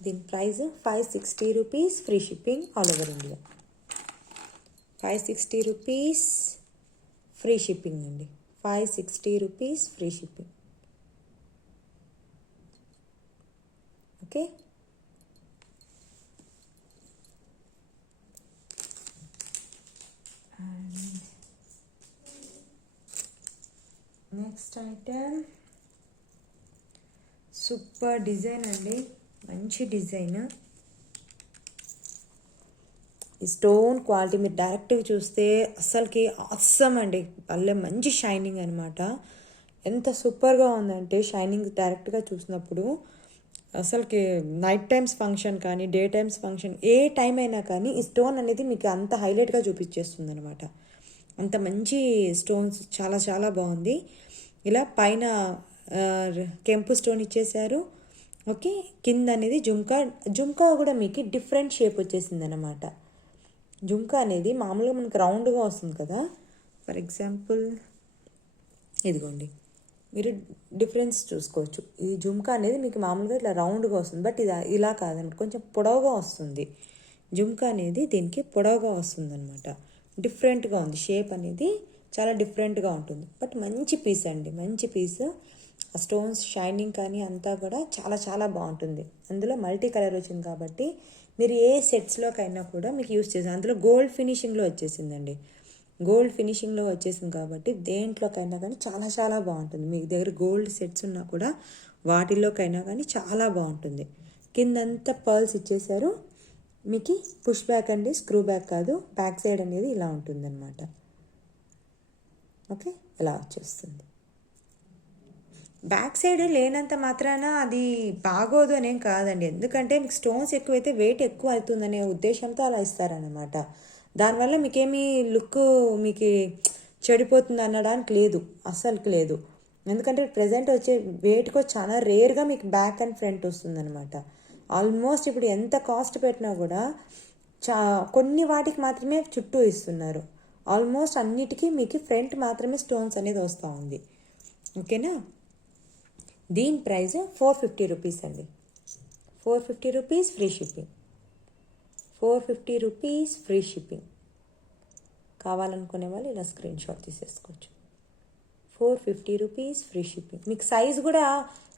దీని price 560 rupees free shipping all over India. 560 rupees free shipping అండి. 560 rupees free shipping. Okay, next item super design అండి, మంచి డిజైన్. ఈ స్టోన్ క్వాలిటీ మీరు డైరెక్ట్గా చూస్తే అస్సలకి ఆసమ్ అండి, భలే మంచి షైనింగ్ అనమాట. ఎంత సూపర్గా ఉందంటే షైనింగ్ డైరెక్ట్గా చూసినప్పుడు అసలుకి నైట్ టైమ్స్ ఫంక్షన్ కానీ డే టైమ్స్ ఫంక్షన్ ఏ టైం అయినా కానీ ఈ స్టోన్ అనేది మీకు అంత హైలైట్గా చూపించేస్తుంది అనమాట. అంత మంచి స్టోన్స్, చాలా చాలా బాగుంది. ఇలా పైన కెంపు స్టోన్ ఇచ్చేసారు. ఓకే, కింద అనేది జుంకా కూడా మీకు డిఫరెంట్ షేప్ వచ్చేసింది అనమాట. జుంకా అనేది మామూలుగా మనకు రౌండ్గా వస్తుంది కదా, ఫర్ ఎగ్జాంపుల్ ఇదిగోండి, మీరు డిఫరెన్స్ చూసుకోవచ్చు. ఈ జుంకా అనేది మీకు మామూలుగా ఇట్లా రౌండ్గా వస్తుంది, బట్ ఇది ఇలా కాదనమాట, కొంచెం పొడవుగా వస్తుంది. జుంకా అనేది దీనికి పొడవుగా వస్తుంది అనమాట. డిఫరెంట్గా ఉంది, షేప్ అనేది చాలా డిఫరెంట్గా ఉంటుంది. బట్ మంచి పీస్ అండి, మంచి పీస్. ఆ స్టోన్స్ షైనింగ్ కానీ అంతా కూడా చాలా చాలా బాగుంటుంది. అందులో మల్టీ కలర్ వచ్చింది కాబట్టి మీరు ఏ సెట్స్లోకైనా కూడా మీకు యూస్ చేసారు. అందులో గోల్డ్ ఫినిషింగ్లో వచ్చేసిందండి, గోల్డ్ ఫినిషింగ్లో వచ్చేసింది కాబట్టి దేంట్లోకైనా కానీ చాలా చాలా బాగుంటుంది. మీ దగ్గర గోల్డ్ సెట్స్ ఉన్నా కూడా వాటిల్లోకైనా కానీ చాలా బాగుంటుంది. కిందంతా పర్ల్స్ ఇచ్చేసారు. మీకు పుష్ బ్యాక్ అండి, స్క్రూ బ్యాక్ కాదు. బ్యాక్ సైడ్ అనేది ఇలా ఉంటుందన్నమాట. ఓకే, ఇలా వచ్చేస్తుంది. బ్యాక్ సైడ్ లేనంత మాత్రాన అది బాగోదు అనేం కాదండి, ఎందుకంటే మీకు స్టోన్స్ ఎక్కువైతే వెయిట్ ఎక్కువ అవుతుందనే ఉద్దేశంతో అలా ఇస్తారనమాట. దానివల్ల మీకేమీ లుక్ మీకు చెడిపోతుంది అనడానికి లేదు, అస్సలుకి లేదు. ఎందుకంటే ప్రజెంట్ వచ్చే వెయిట్కి చాలా రేర్గా మీకు బ్యాక్ అండ్ ఫ్రంట్ వస్తుందన్నమాట. ఆల్మోస్ట్ ఇప్పుడు ఎంత కాస్ట్ పెట్టినా కూడా కొన్ని వాటికి మాత్రమే చుట్టూ ఇస్తున్నారు. ఆల్మోస్ట్ అన్నిటికీ మీకు ఫ్రంట్ మాత్రమే స్టోన్స్ అనేది వస్తూ ఉంది. ఓకేనా, దీని ప్రైస్ 450 రూపీస్ అండి. 450 rupees free shipping. 450 rupees free shipping. కావాలనుకునే వాళ్ళు ఇలా స్క్రీన్ షాట్ తీసేసుకోవచ్చు. 450 రూపీస్ ఫ్రీ షిప్పింగ్. మీకు సైజ్ కూడా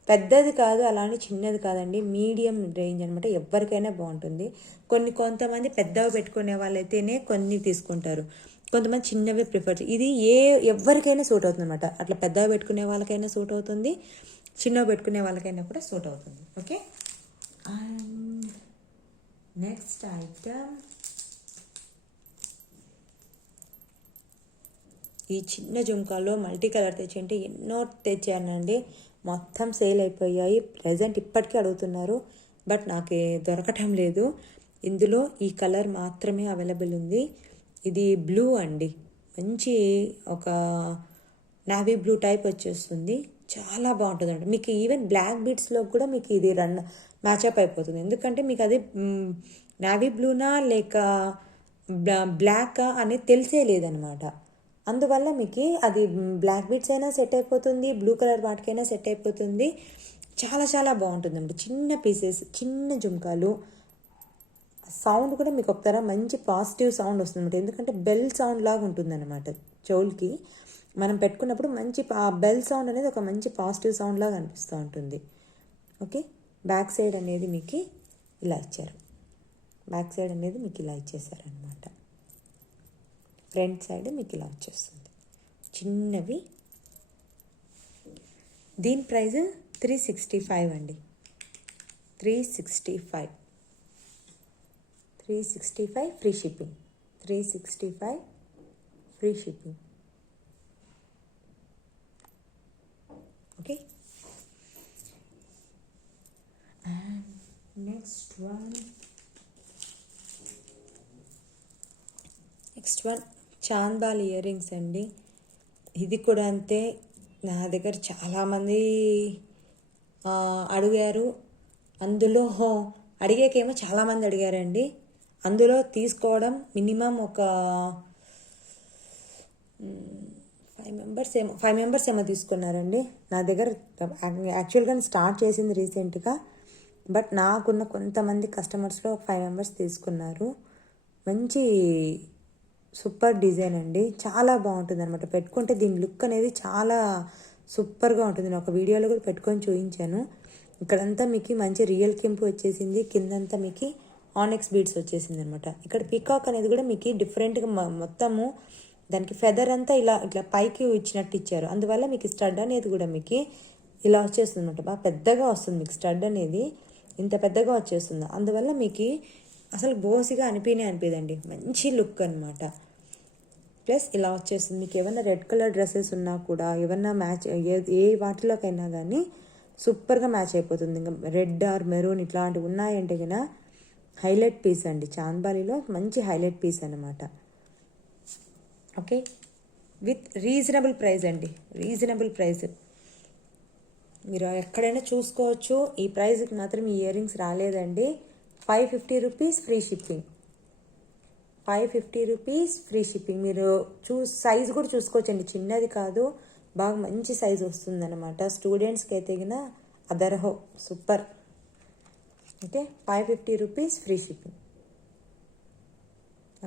పెద్దది కాదు, అలానే చిన్నది కాదండి, మీడియం రేంజ్ అనమాట. ఎవరికైనా బాగుంటుంది. కొంతమంది పెద్దవి పెట్టుకునే వాళ్ళైతేనే కొన్ని తీసుకుంటారు, కొంతమంది చిన్నవే ప్రిఫర్. ఇది ఎవరికైనా సూట్ అవుతుంది అనమాట. అట్లా పెద్దవి పెట్టుకునే వాళ్ళకైనా సూట్ అవుతుంది, చిన్నవి పెట్టుకునే వాళ్ళకైనా కూడా సూట్ అవుతుంది. ఓకే, అండ్ నెక్స్ట్ ఐటమ్ ఈ చిన్న జుంకాలో మల్టీ కలర్ తెచ్చింటే ఎన్నో తెచ్చానండి, మొత్తం సేల్ అయిపోయాయి. ప్రజెంట్ ఇప్పటికీ అడుగుతున్నారు, బట్ నాకు దొరకటం లేదు. ఇందులో ఈ కలర్ మాత్రమే అవైలబుల్ ఉంది. ఇది బ్లూ అండి, మంచి ఒక నావీ బ్లూ టైప్ వచ్చేస్తుంది, చాలా బాగుంటుందండి. మీకు ఈవెన్ బ్లాక్ బీడ్స్లో కూడా మీకు ఇది మ్యాచప్ అయిపోతుంది. ఎందుకంటే మీకు అది నావీ బ్లూనా లేక బ్లాకా అనేది తెలిసే లేదనమాట. అందువల్ల మీకు అది బ్లాక్ బీడ్స్ అయినా సెట్ అయిపోతుంది, బ్లూ కలర్ వాటికైనా సెట్ అయిపోతుంది. చాలా చాలా బాగుంటుంది అండి. చిన్న పీసెస్, చిన్న జుంకాలు. సౌండ్ కూడా మీకు ఒకసారి మంచి పాజిటివ్ సౌండ్ వస్తుంది అనమాట. ఎందుకంటే బెల్ సౌండ్ లాగా ఉంటుంది అనమాట చెవులకి. మనం పెట్టుకున్నప్పుడు మంచి బెల్ సౌండ్ అనేది ఒక మంచి పాజిటివ్ సౌండ్ లాగా అనిపిస్తూ ఉంటుంది. ఓకే, బ్యాక్ సైడ్ అనేది మీకు ఇలా ఇచ్చారు. బ్యాక్ సైడ్ అనేది మీకు ఇలా ఇచ్చేసారనమాట. ఫ్రంట్ సైడ్ మీకు ఇలా వచ్చేస్తుంది, చిన్నవి. దీని ప్రైస్ 365 అండి. 365 free shipping. 365 free shipping. Okay, and next one చాందాల్ ఇయర్ రింగ్స్ అండి. ఇది కూడా అంతే, నా దగ్గర చాలామంది అడిగారు. అందులో అడిగాకేమో చాలామంది అడిగారండి. అందులో తీసుకోవడం మినిమం ఒక 5 మెంబర్స్ ఏమో తీసుకున్నారండి. నా దగ్గర యాక్చువల్గా స్టార్ట్ చేసింది రీసెంట్గా, బట్ నాకున్న కొంతమంది కస్టమర్స్లో 5 మెంబర్స్ తీసుకున్నారు. మంచి సూపర్ డిజైన్ అండి, చాలా బాగుంటుంది అనమాట. పెట్టుకుంటే దీని లుక్ అనేది చాలా సూపర్గా ఉంటుంది. నేను ఒక వీడియోలో కూడా పెట్టుకొని చూపించాను. ఇక్కడంతా మీకు మంచి రియల్ కెంపు వచ్చేసింది, కిందంతా మీకు ఆనెక్స్ బీడ్స్ వచ్చేసింది అనమాట. ఇక్కడ పీకాక్ అనేది కూడా మీకు డిఫరెంట్గా మొత్తము దానికి ఫెదర్ అంతా ఇలా ఇట్లా పైకి ఇచ్చినట్టు ఇచ్చారు. అందువల్ల మీకు స్టడ్ అనేది కూడా మీకు ఇలా వచ్చేస్తుంది అనమాట. బాగా పెద్దగా వస్తుంది మీకు స్టడ్ అనేది, ఇంత పెద్దగా వచ్చేస్తుంది. అందువల్ల మీకు అసలు బోసిగా అనిపించదండి, మంచి లుక్ అనమాట. ప్లస్ ఇలా వచ్చేస్తుంది. మీకు ఏమైనా రెడ్ కలర్ డ్రెస్సెస్ ఉన్నా కూడా ఏమన్నా మ్యాచ్ ఏ వాటిలోకైనా కానీ సూపర్గా మ్యాచ్ అయిపోతుంది. ఇంకా రెడ్ ఆర్ మెరూన్ ఇట్లాంటివి ఉన్నాయంటే కన్నా హైలైట్ పీస్ అండి. చాంద్బాలిలో మంచి హైలైట్ పీస్ అనమాట. ఓకే, విత్ రీజనబుల్ ప్రైస్ అండి, రీజనబుల్ ప్రైస్. మీరు ఎక్కడైనా చూసుకోవచ్చు. ఈ ప్రైస్కి మాత్రం ఈ ఇయర్ రింగ్స్ రాలేదండి. 550 rupees free shipping, 550 rupees free shipping. మీరు సైజ్ కూడా చూసుకోవచ్చండి, చిన్నది కాదు, బాగా మంచి సైజ్ వస్తుందన్నమాట. స్టూడెంట్స్కి అయితే గిన అదర్హో super. Okay, 550 rupees free shipping.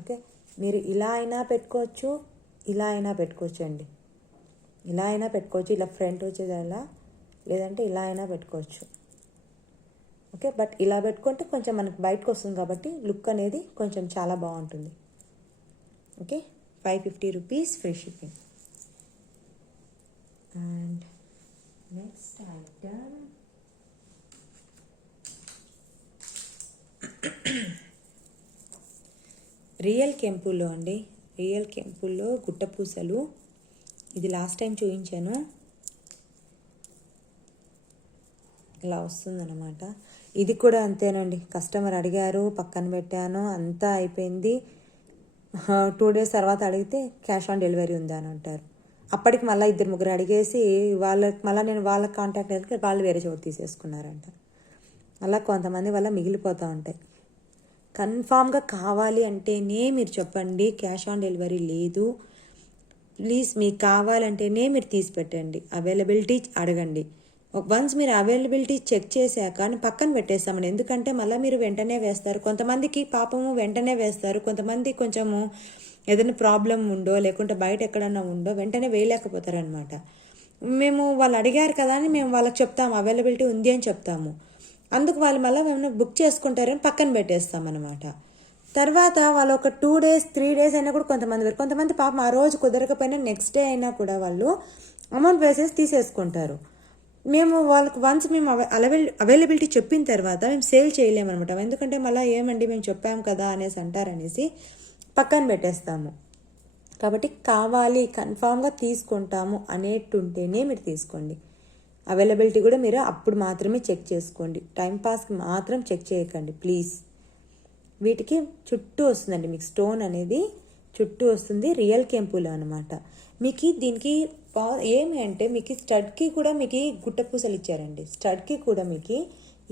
Okay, మీరు ఇలా అయినా పెట్టుకోవచ్చు, ఇలా అయినా పెట్టుకోవచ్చు అండి. ఇలా అయినా పెట్టుకోవచ్చు, ఇలా ఫ్రంట్ వచ్చేది అలా, లేదంటే ఇలా అయినా పెట్టుకోవచ్చు. ఓకే, బట్ ఇలా పెట్టుకుంటే కొంచెం మనకు బయటకు వస్తుంది కాబట్టి లుక్ అనేది కొంచెం చాలా బాగుంటుంది. Okay, 550 rupees free shipping. And next item real కెంపులో అండి, రియల్ కెంపులో గుట్టపూసలు. ఇది లాస్ట్ టైం చూపించాను, ఇలా వస్తుందన్నమాట. ఇది కూడా అంతేనండి, కస్టమర్ అడిగారు, పక్కన పెట్టాను, అంతా అయిపోయింది. 2 days తర్వాత అడిగితే క్యాష్ ఆన్ డెలివరీ ఉందా అని అంటారు. అప్పటికి మళ్ళీ 2-3 అడిగేసి మళ్ళీ నేను వాళ్ళకి కాంటాక్ట్ అయితే వాళ్ళు వేరే చోటు తీసేసుకున్నారంట. అలా కొంతమంది వల్ల మిగిలిపోతూ ఉంటాయి. కన్ఫామ్గా కావాలి అంటేనే మీరు చెప్పండి, క్యాష్ ఆన్ డెలివరీ లేదు. ప్లీజ్ మీకు కావాలంటేనే మీరు తీసి పెట్టండి, అవైలబిలిటీ అడగండి. వన్స్ మీరు అవైలబిలిటీ చెక్ చేశాక పక్కన పెట్టేస్తామండి. ఎందుకంటే మళ్ళీ మీరు వెంటనే వేస్తారు. కొంతమందికి పాపము వెంటనే వేస్తారు, కొంతమంది కొంచెము ఏదైనా ప్రాబ్లం ఉందో లేకుంటే బయట ఎక్కడన్నా ఉందో వెంటనే వేయలేకపోతారనమాట. మేము వాళ్ళు అడిగారు కదా అని మేము వాళ్ళకి చెప్తాము అవైలబిలిటీ ఉంది అని చెప్తాము. అందుకు వాళ్ళు మళ్ళీ మేము బుక్ చేసుకుంటారని పక్కన పెట్టేస్తామన్నమాట. తర్వాత వాళ్ళు ఒక 2 days 3 days అయినా కూడా కొంతమంది పాపం ఆ రోజు కుదరకపోయినా నెక్స్ట్ డే అయినా కూడా వాళ్ళు అమౌంట్ వేసేసి తీసేసుకుంటారు. మేము వాళ్ళకి వన్స్ మేము అవైలబిలిటీ చెప్పిన తర్వాత మేము సేల్ చేయలేమన్నమాట. ఎందుకంటే మళ్ళీ ఏమండి మేము చెప్పాము కదా అనేసి అంటారనేసి పక్కన పెట్టేస్తాము. కాబట్టి కావాలి కన్ఫామ్గా తీసుకుంటాము అనేటుంటేనే మీరు తీసుకోండి. అవైలబిలిటీ కూడా మీరు అప్పుడు మాత్రమే చెక్ చేసుకోండి, టైంపాస్కి మాత్రం చెక్ చేయకండి ప్లీజ్. వీటికి చుట్టూ వస్తుందండి మీకు స్టోన్ అనేది చుట్టూ వస్తుంది, రియల్ కెంపులో అనమాట. మీకు దీనికి ఏమి అంటే మీకు స్టడ్కి కూడా మీకు గుట్టపూసలు ఇచ్చారండి. స్టడ్కి కూడా మీకు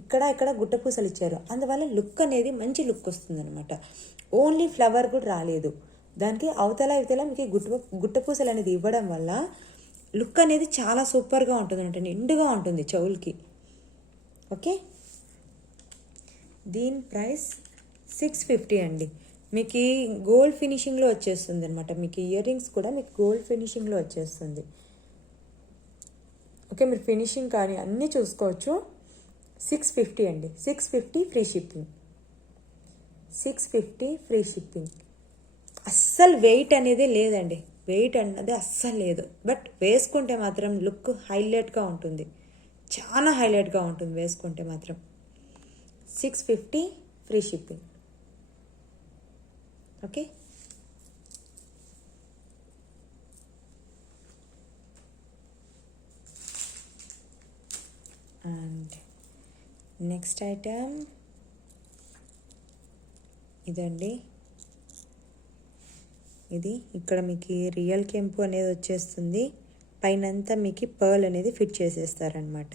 ఇక్కడ గుట్టపూసలు ఇచ్చారు. అందువల్ల లుక్ అనేది మంచి లుక్ వస్తుంది అనమాట. ఓన్లీ ఫ్లవర్ కూడా రాలేదు దానికి, అవతల మీకు గుట్టపూసలు అనేది ఇవ్వడం వల్ల లుక్ అనేది చాలా సూపర్గా ఉంటుంది అనమాట, నిండుగా ఉంటుంది చెవులకి. ఓకే, దీని ప్రైస్ 650 అండి. మీకు గోల్డ్ ఫినిషింగ్లో వచ్చేస్తుంది అనమాట. మీకు ఇయర్ రింగ్స్ కూడా మీకు గోల్డ్ ఫినిషింగ్లో వచ్చేస్తుంది. ఓకే, మీరు ఫినిషింగ్ కానీ అన్నీ చూసుకోవచ్చు. 650 అండి, 650 ఫ్రీ షిప్పింగ్, 650 ఫ్రీ షిప్పింగ్. అస్సలు వెయిట్ అనేది లేదండి, వెయిట్ అన్నది అస్సలు లేదు. బట్ వేసుకుంటే మాత్రం లుక్ హైలైట్గా ఉంటుంది, చాలా హైలైట్గా ఉంటుంది వేసుకుంటే మాత్రం. 650 free shipping. Okay, and next item ఇదండి. ఇది ఇక్కడ మీకు రియల్ కెంపు అనేది వచ్చేస్తుంది, పైనంతా మీకు పర్ల్ అనేది ఫిట్ చేసేస్తారనమాట.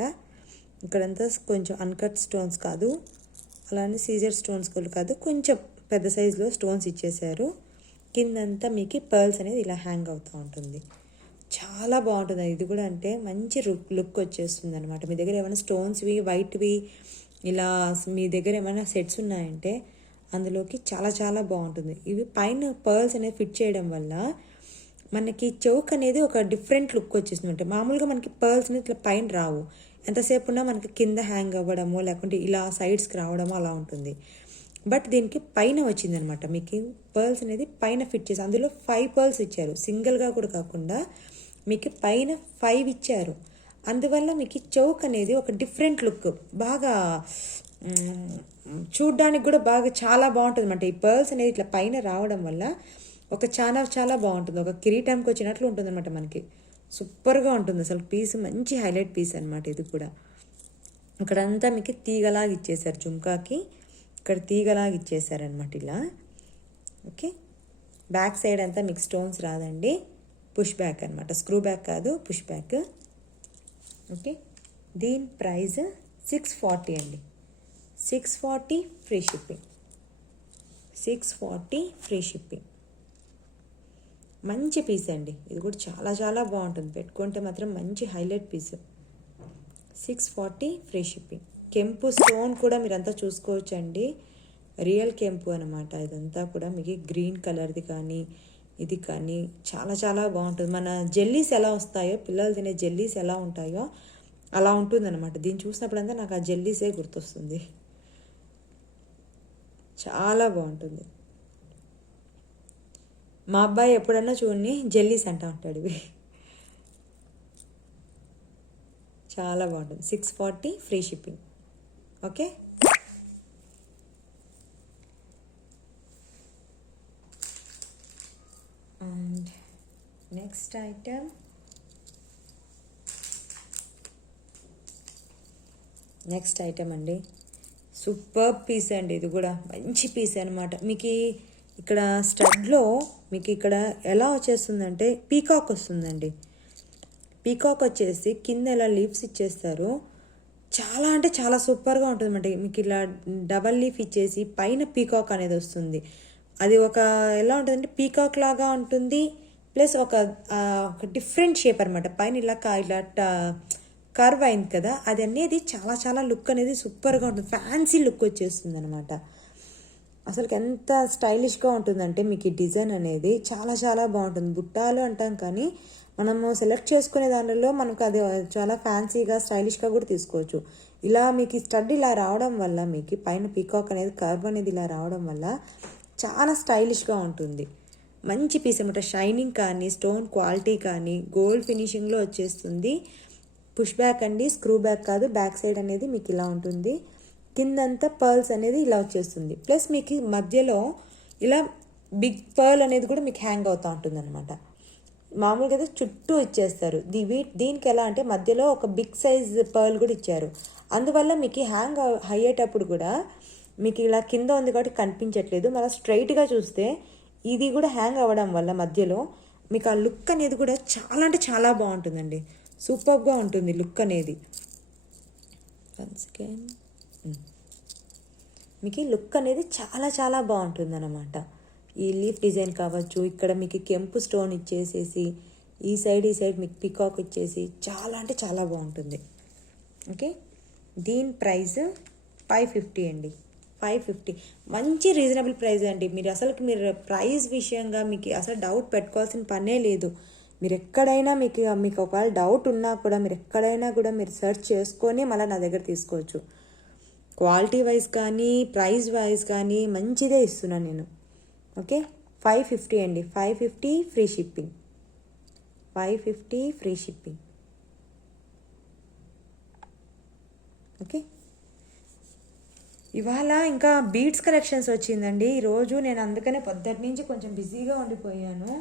ఇక్కడంతా కొంచెం అన్కట్ స్టోన్స్ కాదు, అలానే సీజర్ స్టోన్స్ కూడా కాదు, కొంచెం పెద్ద సైజులో స్టోన్స్ ఇచ్చేసారు. కిందంతా మీకు పర్ల్స్ అనేది ఇలా హ్యాంగ్ అవుతూ ఉంటుంది, చాలా బాగుంటుంది. ఇది కూడా అంటే మంచి లుక్ వచ్చేస్తుంది అనమాట. మీ దగ్గర ఏమైనా స్టోన్స్వి వైట్వి ఇలా మీ దగ్గర ఏమైనా సెట్స్ ఉన్నాయంటే అందులోకి చాలా చాలా బాగుంటుంది. ఇవి పైన పర్ల్స్ అనేది ఫిట్ చేయడం వల్ల మనకి చౌక్ అనేది ఒక డిఫరెంట్ లుక్ వచ్చేస్తుంది. అంటే మామూలుగా మనకి పర్ల్స్ అనేది ఇట్లా పైన రావు, ఎంతసేపు ఉన్నా మనకి కింద హ్యాంగ్ అవ్వడమో లేకుంటే ఇలా సైడ్స్కి రావడమో అలా ఉంటుంది. బట్ దీనికి పైన వచ్చిందనమాట. మీకు పర్ల్స్ అనేది పైన ఫిట్ చేసి అందులో 5 పర్ల్స్ ఇచ్చారు. సింగిల్గా కూడా కాకుండా మీకు పైన 5 ఇచ్చారు. అందువల్ల మీకు చౌక్ అనేది ఒక డిఫరెంట్ లుక్, బాగా చూడ్డానికి కూడా బాగా చాలా బాగుంటుంది అనమాట. ఈ పర్ల్స్ అనేది ఇట్లా పైన రావడం వల్ల ఒక చాలా చాలా బాగుంటుంది. ఒక కిరీటంకి వచ్చినట్లు ఉంటుంది అనమాట. మనకి సూపర్గా ఉంటుంది అసలు. పీస్ మంచి హైలైట్ పీస్ అనమాట. ఇది కూడా ఇక్కడంతా మీకు తీగలాగా ఇచ్చేసారు. జుంకాకి ఇక్కడ తీగలాగా ఇచ్చేసారనమాట ఇలా. ఓకే, బ్యాక్ సైడ్ అంతా మీకు స్టోన్స్ రాదండి, పుష్ బ్యాక్ అనమాట. స్క్రూ బ్యాక్ కాదు, పుష్ బ్యాక్. ఓకే, దీని ప్రైస్ 640 అండి. 640 ఫ్రీ షిప్పింగ్. 640 free shipping. మంచి పీస్ అండి. ఇది కూడా చాలా చాలా బాగుంటుంది. పెట్టుకుంటే మాత్రం మంచి హైలైట్ పీస్. 640 free shipping. కెంపు స్టోన్ కూడా మీరంతా చూసుకోవచ్చు అండి. రియల్ కెంపు అనమాట. ఇదంతా కూడా మీకు గ్రీన్ కలర్ది కానీ ఇది కానీ చాలా చాలా బాగుంటుంది. మన జెల్లీస్ ఎలా వస్తాయో, పిల్లలు తినే జెల్లీస్ ఎలా ఉంటాయో అలా ఉంటుందన్నమాట. దీన్ని చూసినప్పుడంతా నాకు ఆ జెల్లీసే గుర్తొస్తుంది. చాలా బాగుంటుంది. మా అబ్బాయి ఎప్పుడన్నా చూడండి జెల్లీస్ అంటూ ఉంటాడు ఇవి. చాలా బాగుంటుంది. 640 free shipping. Okay, and next item అండి. సూపర్ పీస్ అండి. ఇది కూడా మంచి పీస్ అనమాట. మీకు ఇక్కడ స్టడ్లో మీకు ఇక్కడ ఎలా వచ్చేస్తుందంటే పీకాక్ వస్తుందండి. పీకాక్ వచ్చేసి కింద ఇలా లీవ్స్ ఇచ్చేస్తారు. చాలా అంటే చాలా సూపర్గా ఉంటుంది అన్నమాట. మీకు ఇలా డబల్ లీఫ్ ఇచ్చేసి పైన పీకాక్ అనేది వస్తుంది. అది ఒక ఎలా ఉంటుందంటే పీకాక్ లాగా ఉంటుంది, ప్లస్ ఒక డిఫరెంట్ షేప్ అనమాట. పైన ఇలా కర్వ్ అయింది కదా, అది అనేది చాలా చాలా లుక్ అనేది సూపర్గా ఉంటుంది. ఫ్యాన్సీ లుక్ వచ్చేస్తుంది అనమాట. అసలు ఎంత స్టైలిష్గా ఉంటుందంటే మీకు ఈ డిజైన్ అనేది చాలా చాలా బాగుంటుంది. బుట్టాలు అంటాం కానీ మనము సెలెక్ట్ చేసుకునే దానిలో మనకు అది చాలా ఫ్యాన్సీగా స్టైలిష్గా కూడా తీసుకోవచ్చు. ఇలా మీకు స్టడ్ ఇలా రావడం వల్ల మీకు పైన పీకాక్ అనేది కర్వ్ అనేది ఇలా రావడం వల్ల చాలా స్టైలిష్గా ఉంటుంది. మంచి పీస్ అనమాట. షైనింగ్ కానీ స్టోన్ క్వాలిటీ కానీ గోల్డ్ ఫినిషింగ్లో వచ్చేస్తుంది. పుష్ బ్యాక్ అండి, స్క్రూ బ్యాక్ కాదు. బ్యాక్ సైడ్ అనేది మీకు ఇలా ఉంటుంది. కిందంతా పర్ల్స్ అనేది ఇలా వచ్చేస్తుంది. ప్లస్ మీకు మధ్యలో ఇలా బిగ్ పర్ల్ అనేది కూడా మీకు హ్యాంగ్ అవుతూ ఉంటుంది అనమాట. మామూలుగా అయితే చుట్టూ ఇచ్చేస్తారు. దీనికి ఎలా అంటే మధ్యలో ఒక బిగ్ సైజ్ పర్ల్ కూడా ఇచ్చారు. అందువల్ల మీకు హ్యాంగ్ అయ్యేటప్పుడు కూడా మీకు ఇలా కింద ఉంది కాబట్టి కనిపించట్లేదు. మళ్ళీ స్ట్రైట్గా చూస్తే ఇది కూడా హ్యాంగ్ అవ్వడం వల్ల మధ్యలో మీకు ఆ లుక్ అనేది కూడా చాలా అంటే చాలా బాగుంటుందండి. సూపర్గా ఉంటుంది లుక్ అనేది. మీకు లుక్ అనేది చాలా చాలా బాగుంటుంది అన్నమాట. ఈ లీఫ్ డిజైన్ కావచ్చు, ఇక్కడ మీకు కెంపు స్టోన్ ఇచ్చేసేసి ఈ సైడ్ మీకు పికాక్ ఇచ్చేసి చాలా అంటే చాలా బాగుంటుంది. ఓకే, దీని ప్రైస్ 550 అండి. 550 మంచి రీజనబుల్ ప్రైస్ అండి. మీరు ప్రైస్ విషయంగా మీకు అసలు డౌట్ పెట్టుకోవాల్సిన పనే లేదు. మీరు ఎక్కడైనా మీకు ఒకవేళ డౌట్ ఉన్నా కూడా మీరు ఎక్కడైనా కూడా మీరు సెర్చ్ చేసుకొని మళ్ళీ నా దగ్గర తీసుకోవచ్చు. క్వాలిటీ వైజ్ కానీ ప్రైస్ వైజ్ కానీ మంచిదే ఇస్తున్నాను నేను. ఓకే, 550 అండి. 550 free shipping. 550 free shipping. Okay, ఇవాళ ఇంకా బీడ్స్ కలెక్షన్స్ వచ్చిందండి ఈరోజు. నేను అందుకనే పొద్దుటి నుంచి కొంచెం బిజీగా ఉండిపోయాను.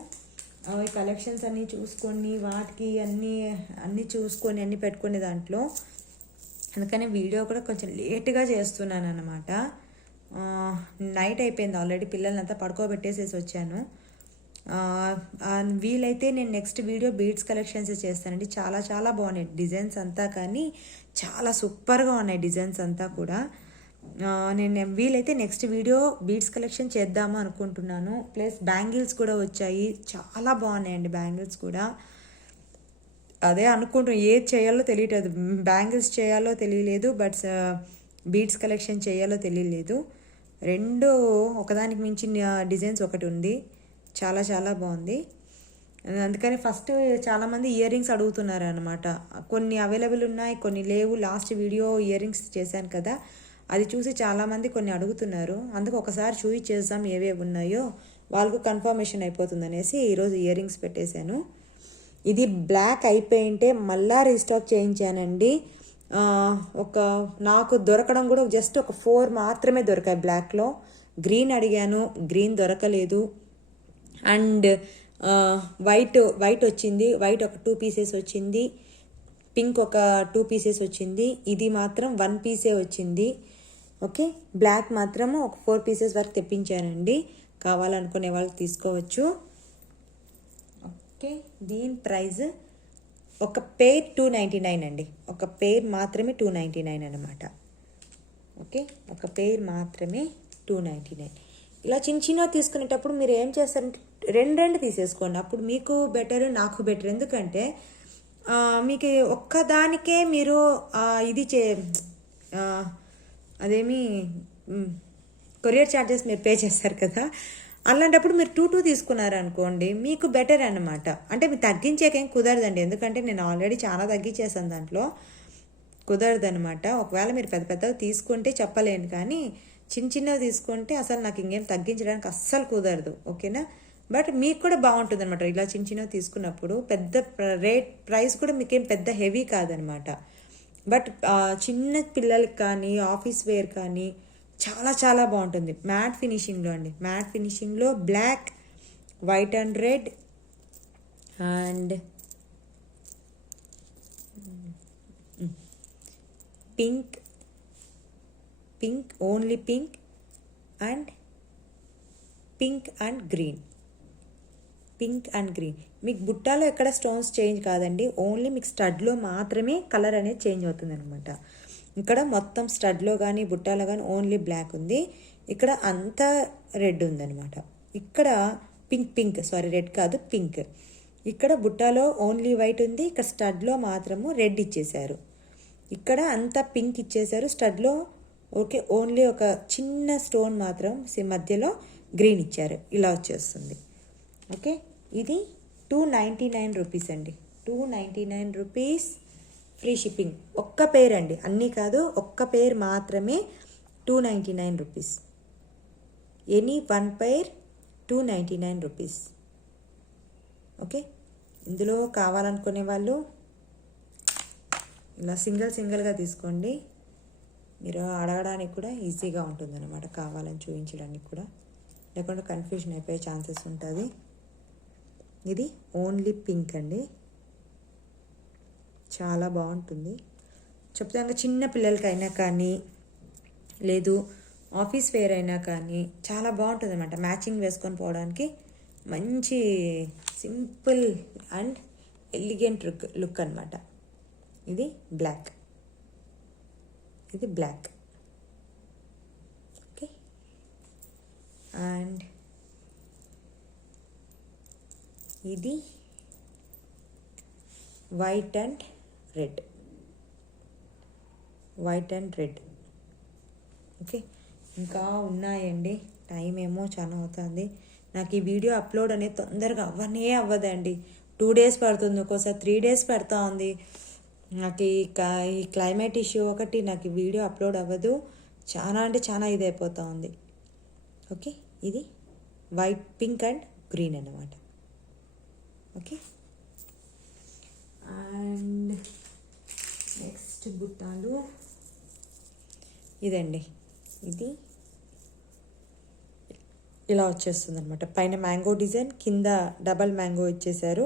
ఈ కలెక్షన్స్ అన్నీ చూసుకొని వాటికి అన్నీ చూసుకొని అన్నీ పెట్టుకునే దాంట్లో, అందుకని వీడియో కూడా కొంచెం లేట్గా చేస్తున్నాను అన్నమాట. నైట్ అయిపోయింది ఆల్రెడీ. పిల్లలంతా పడుకోబెట్టేసేసి వచ్చాను. వీలైతే నేను నెక్స్ట్ వీడియో బీడ్స్ కలెక్షన్స్ చేస్తానండి. చాలా చాలా బాగున్నాయి డిజైన్స్ అంతా, కానీ చాలా సూపర్గా ఉన్నాయి డిజైన్స్ అంతా కూడా. నేను వీలైతే నెక్స్ట్ వీడియో బీడ్స్ కలెక్షన్ చేద్దాము అనుకుంటున్నాను. ప్లస్ బ్యాంగిల్స్ కూడా వచ్చాయి, చాలా బాగున్నాయండి బ్యాంగిల్స్ కూడా. అదే అనుకుంటున్నాను, ఏది చేయాలో తెలియట్లేదు. బ్యాంగిల్స్ చేయాలో తెలియలేదు, బట్ బీడ్స్ కలెక్షన్ చేయాలో తెలియలేదు. రెండు ఒకదానికి మించిన డిజైన్స్ ఒకటి ఉంది. చాలా చాలా బాగుంది. అందుకని ఫస్ట్ చాలామంది ఇయర్ రింగ్స్ అడుగుతున్నారు అనమాట. కొన్ని అవైలబుల్ ఉన్నాయి, కొన్ని లేవు. లాస్ట్ వీడియో ఇయర్ రింగ్స్ చేశాను కదా, అది చూసి చాలామంది కొన్ని అడుగుతున్నారు, అందుకు ఒకసారి చూపించేద్దాం ఏవేవి ఉన్నాయో, వాళ్ళకు కన్ఫర్మేషన్ అయిపోతుంది అనేసి ఈరోజు ఇయర్ రింగ్స్ పెట్టేశాను. ఇది బ్లాక్ అయిపోయింటే మళ్ళా రీస్టాక్ చేయించానండి. ఒక నాకు దొరకడం కూడా జస్ట్ ఒక 4 మాత్రమే దొరికాయి బ్లాక్లో. గ్రీన్ అడిగాను, గ్రీన్ దొరకలేదు. అండ్ వైట్ వచ్చింది, వైట్ ఒక 2 పీసెస్ వచ్చింది, పింక్ ఒక 2 పీసెస్ వచ్చింది, ఇది మాత్రం 1 పీసే వచ్చింది. ఓకే, బ్లాక్ మాత్రము ఒక 4 పీసెస్ వరకు తెప్పించానండి. కావాలనుకునే వాళ్ళు తీసుకోవచ్చు. ఓకే, దీని ప్రైస్ ఒక పేర్ 299 అండి. ఒక పేర్ మాత్రమే 299 అనమాట. ఓకే, ఒక పేర్ మాత్రమే 299. ఇలా చిన్న తీసుకునేటప్పుడు మీరు ఏం చేస్తారంటే 2 తీసేసుకోండి. అప్పుడు మీకు బెటర్, నాకు బెటర్. ఎందుకంటే మీకు ఒక్కదానికే మీరు ఇది అదేమి కొరియర్ ఛార్జెస్ మీరు పే చేస్తారు కదా, అలాంటప్పుడు మీరు 2 తీసుకున్నారనుకోండి మీకు బెటర్ అన్నమాట. అంటే మీరు తగ్గించేకేం కుదరదండి, ఎందుకంటే నేను ఆల్రెడీ చాలా తగ్గించేసాను, దాంట్లో కుదరదు అనమాట. ఒకవేళ మీరు పెద్దవి తీసుకుంటే చెప్పలేను, కానీ చిన్నవి తీసుకుంటే అసలు నాకు ఇంకేం తగ్గించడానికి అస్సలు కుదరదు. ఓకేనా, బట్ మీకు కూడా బాగుంటుంది అనమాట. ఇలా చిన్నవి తీసుకున్నప్పుడు పెద్ద ప్రైస్ కూడా మీకేం పెద్ద హెవీ కాదనమాట. బట్ చిన్న పిల్లలకి కానీ ఆఫీస్ వేర్ కానీ చాలా బాగుంటుంది. మ్యాట్ ఫినిషింగ్లో అండి, మ్యాట్ ఫినిషింగ్లో black, white and red and pink only pink and green. మీకు బుట్టాలో ఎక్కడ స్టోన్స్ చేంజ్ కాదండి, ఓన్లీ మీకు స్టడ్లో మాత్రమే కలర్ అనేది చేంజ్ అవుతుంది అనమాట. ఇక్కడ మొత్తం స్టడ్లో కానీ బుట్టాలో కానీ ఓన్లీ బ్లాక్ ఉంది, ఇక్కడ అంతా రెడ్ ఉందనమాట. ఇక్కడ రెడ్ కాదు పింక్. ఇక్కడ బుట్టాలో ఓన్లీ వైట్ ఉంది, ఇక్కడ స్టడ్లో మాత్రము రెడ్ ఇచ్చేశారు. ఇక్కడ అంతా పింక్ ఇచ్చేశారు స్టడ్లో. ఓకే, ఓన్లీ ఒక చిన్న స్టోన్ మాత్రం మధ్యలో గ్రీన్ ఇచ్చారు. ఇలా వచ్చేస్తుంది. ఓకే, ఇది 299 రూపీస్ అండి. 299 రూపీస్ ఫ్రీ షిప్పింగ్. ఒక్క పేర్ అండి, అన్నీ కాదు, ఒక్క పేర్ మాత్రమే 299 రూపీస్. ఎనీ 1 పేర్ 299 రూపీస్. ఓకే, ఇందులో కావాలనుకునే వాళ్ళు ఇలా సింగిల్గా తీసుకోండి. మీరు అడగడానికి కూడా ఈజీగా ఉంటుంది అనమాట, కావాలని చూపించడానికి కూడా, లేకుంటే కన్ఫ్యూజన్ అయిపోయే ఛాన్సెస్ ఉంటుంది. ఇది ఓన్లీ పింక్ అండి, చాలా బాగుంటుంది. చెప్తాను, చిన్న పిల్లలకైనా కానీ లేదు ఆఫీస్ వేర్ అయినా కానీ చాలా బాగుంటుంది అనమాట. మ్యాచింగ్ వేసుకొని పోవడానికి మంచి సింపుల్ అండ్ ఎలిగెంట్ లుక్ అనమాట. ఇది బ్లాక్. ఓకే, అండ్ ఇది వైట్ అండ్ రెడ్. ఓకే, ఇంకా ఉన్నాయండి, టైం ఏమో చాలా అవుతుంది. నాకు ఈ వీడియో అప్లోడ్ అనేది తొందరగా అవ్వదండి. 2 డేస్ పడుతుంది, ఒక్కోసారి 3 డేస్ పడుతూ ఉంది. నాకు ఈ క్లైమేట్ ఇష్యూ ఒకటి నాకు ఈ వీడియో అప్లోడ్ అవ్వదు. చాలా ఇదైపోతూ ఉంది. ఓకే, ఇది వైట్, పింక్ అండ్ గ్రీన్ అన్నమాట. ఓకే, అండ్ నెక్స్ట్ బుట్టాలు ఇదండి. ఇది ఇలా వచ్చేస్తుంది అనమాట. పైన మ్యాంగో డిజైన్, కింద డబల్ మ్యాంగో ఇచ్చేసారు,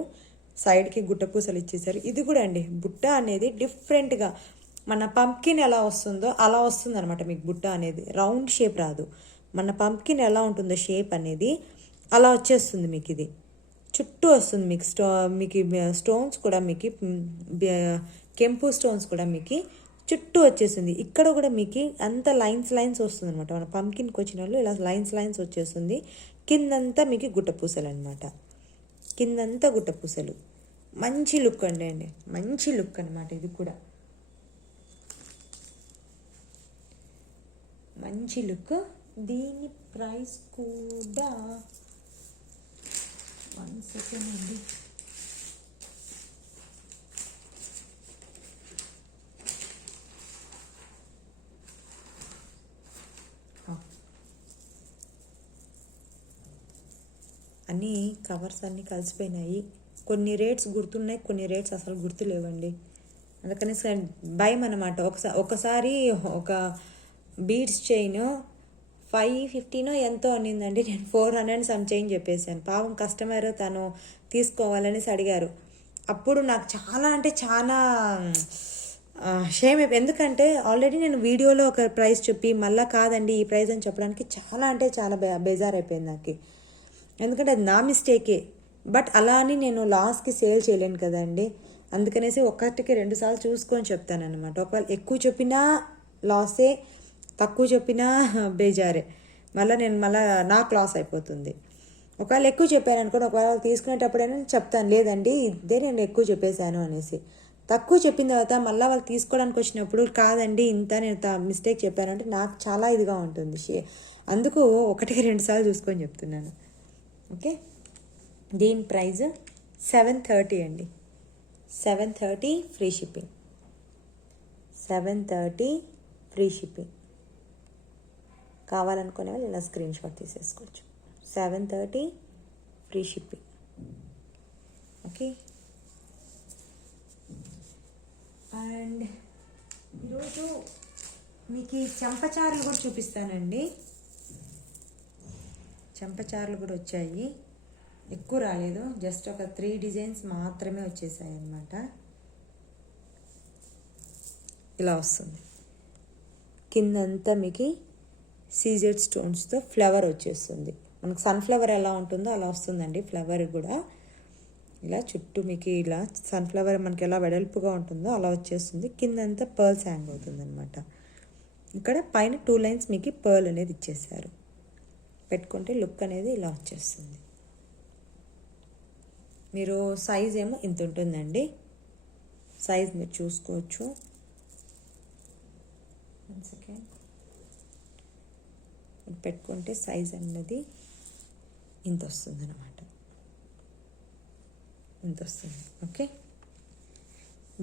సైడ్కి గుట్టపూసలు ఇచ్చేసారు. ఇది కూడా అండి, బుట్ట అనేది డిఫరెంట్గా మన పంప్కిన్ ఎలా వస్తుందో అలా వస్తుంది అనమాట. మీకు బుట్ట అనేది రౌండ్ షేప్ రాదు, మన పంప్కిన్ ఎలా ఉంటుందో షేప్ అనేది అలా వచ్చేస్తుంది. మీకు ఇది చుట్టూ వస్తుంది. మీకు స్టోన్స్ కూడా మీకు కెంపు స్టోన్స్ కూడా మీకు చుట్టూ వచ్చేసింది. ఇక్కడ కూడా మీకు అంత లైన్స్ వస్తుంది అనమాట. మన పంకిన్కి వచ్చిన వాళ్ళు ఇలా లైన్స్ వచ్చేస్తుంది. కిందంతా మీకు గుట్టపూసలు అనమాట. కిందంతా గుట్టపూసలు. మంచి లుక్ అండి, మంచి లుక్ అనమాట. ఇది కూడా మంచి లుక్. దీని ప్రైస్ కూడా 1 సెకండ్ అండి. అన్నీ కవర్స్ అన్నీ కలిసిపోయినాయి. కొన్ని రేట్స్ గుర్తున్నాయి, కొన్ని రేట్స్ అసలు గుర్తులేవండి. అందుకని భయం అన్నమాట. ఒకసారి ఒక బీడ్స్ చైన్ 550 ఎంతో అనిందండి. నేను 400 సమ్ చేంజ్ చెప్పేశాను. పాపం కస్టమర్ తను తీసుకోవాలనేసి అడిగారు. అప్పుడు నాకు చాలా అంటే చాలా షేమ్ అయిపోయి, ఎందుకంటే ఆల్రెడీ నేను వీడియోలో ఒక ప్రైస్ చెప్పి మళ్ళీ కాదండి ఈ ప్రైస్ అని చెప్పడానికి చాలా అంటే చాలా బేజార్ అయిపోయింది నాకు. ఎందుకంటే అది నా మిస్టేకే. బట్ అలా అని నేను లాస్కి సేల్ చేయలేను కదండి. అందుకనేసి ఒకటికి 2 సార్లు చూసుకొని చెప్తానన్నమాట. ఒకవేళ ఎక్కువ చెప్పినా లాసే, తక్కువ చెప్పినా బేజారే. మళ్ళీ నాకు లాస్ అయిపోతుంది. ఒకవేళ ఎక్కువ చెప్పాను అనుకోండి, ఒకవేళ తీసుకునేటప్పుడైనా చెప్తాను లేదండి ఇదే నేను ఎక్కువ చెప్పేశాను అనేసి. తక్కువ చెప్పిన తర్వాత మళ్ళీ వాళ్ళు తీసుకోవడానికి వచ్చినప్పుడు కాదండి ఇంత నేను మిస్టేక్ చెప్పాను అంటే నాకు చాలా ఇదిగా ఉంటుంది. అందుకు ఒకటికి 2 సార్లు చూసుకొని చెప్తున్నాను. ఓకే, దీని ప్రైజ్ 730 అండి. 730 ఫ్రీ షిప్పింగ్. 730 free shipping. కావాలనుకునే వాళ్ళు ఇలా స్క్రీన్ షాట్ తీసేసుకోవచ్చు. 730 ఫ్రీ షిప్పింగ్. ఓకే, అండ్ ఈరోజు మీకు ఈ చెంపచారులు కూడా చూపిస్తానండి. చెంపచారులు కూడా వచ్చాయి, ఎక్కువ రాలేదు, జస్ట్ ఒక 3 డిజైన్స్ మాత్రమే వచ్చేసాయి అన్నమాట. ఇలా వస్తుంది. కిందంతా మీకు సీజెడ్ స్టోన్స్తో ఫ్లవర్ వచ్చేస్తుంది. మనకు సన్ఫ్లవర్ ఎలా ఉంటుందో అలా వస్తుందండి. ఫ్లవర్ కూడా ఇలా చుట్టూ మీకు ఇలా సన్ఫ్లవర్ మనకి ఎలా వెడల్పుగా ఉంటుందో అలా వచ్చేస్తుంది. కిందంతా పర్ల్స్ హ్యాంగ్ అవుతుంది అనమాట. ఇక్కడ పైన 2 లైన్స్ మీకు పర్ల్ అనేది ఇచ్చేసారు. పెట్టుకుంటే లుక్ అనేది ఇలా వచ్చేస్తుంది. మీరు సైజ్ ఏమో ఇంత ఉంటుందండి. సైజ్ మీరు చూసుకోవచ్చు. 1 సెకండ్. పెట్టుకుంటే సైజ్ అన్నది ఇంత వస్తుంది అన్నమాట. ఇంత వస్తుంది. ఓకే,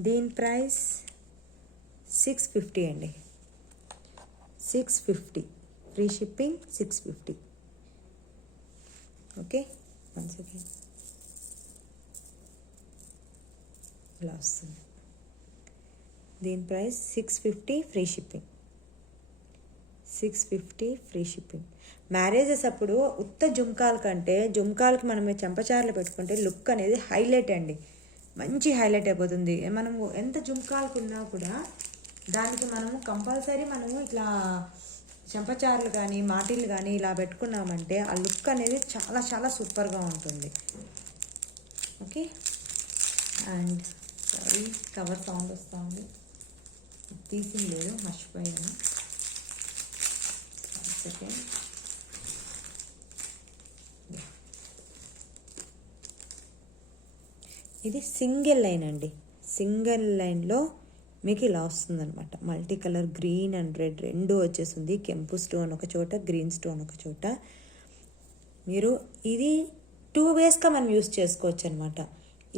దీని ప్రైస్ 650 అండి. 650 ఫ్రీ షిప్పింగ్. 650. Okay, 1 second. ఇలా వస్తుంది. దీని price 650 free shipping. 650 free shipping. Marriages అప్పుడు ఉత్త జుమ్కాల కంటే జుమ్కాలకి మనం చెంపచారులు పెట్టుకుంటే లుక్ అనేది హైలైట్ అండి, మంచి హైలైట్ అయిపోతుంది. మనము ఎంత జుమ్కాలకు ఉన్నా కూడా దానికి మనము కంపల్సరీ మనము ఇట్లా చెంపచారులు కానీ మాటిలు కానీ ఇలా పెట్టుకున్నామంటే ఆ లుక్ అనేది చాలా చాలా సూపర్గా ఉంటుంది. Okay, and sorry cover sound వస్తూ ఉంది, తీసింది లేదు, మర్చిపోయాను. సెకండ్. ఇది సింగిల్ లైన్ అండి. సింగిల్ లైన్లో మీకు ఇలా వస్తుందన్నమాట. Multi colour green and red రెండు వచ్చేస్తుంది. కెంపు స్టోన్ ఒక చోట, గ్రీన్ స్టోన్ ఒక చోట. మీరు ఇది 2 వేస్గా మనం యూస్ చేసుకోవచ్చు అనమాట.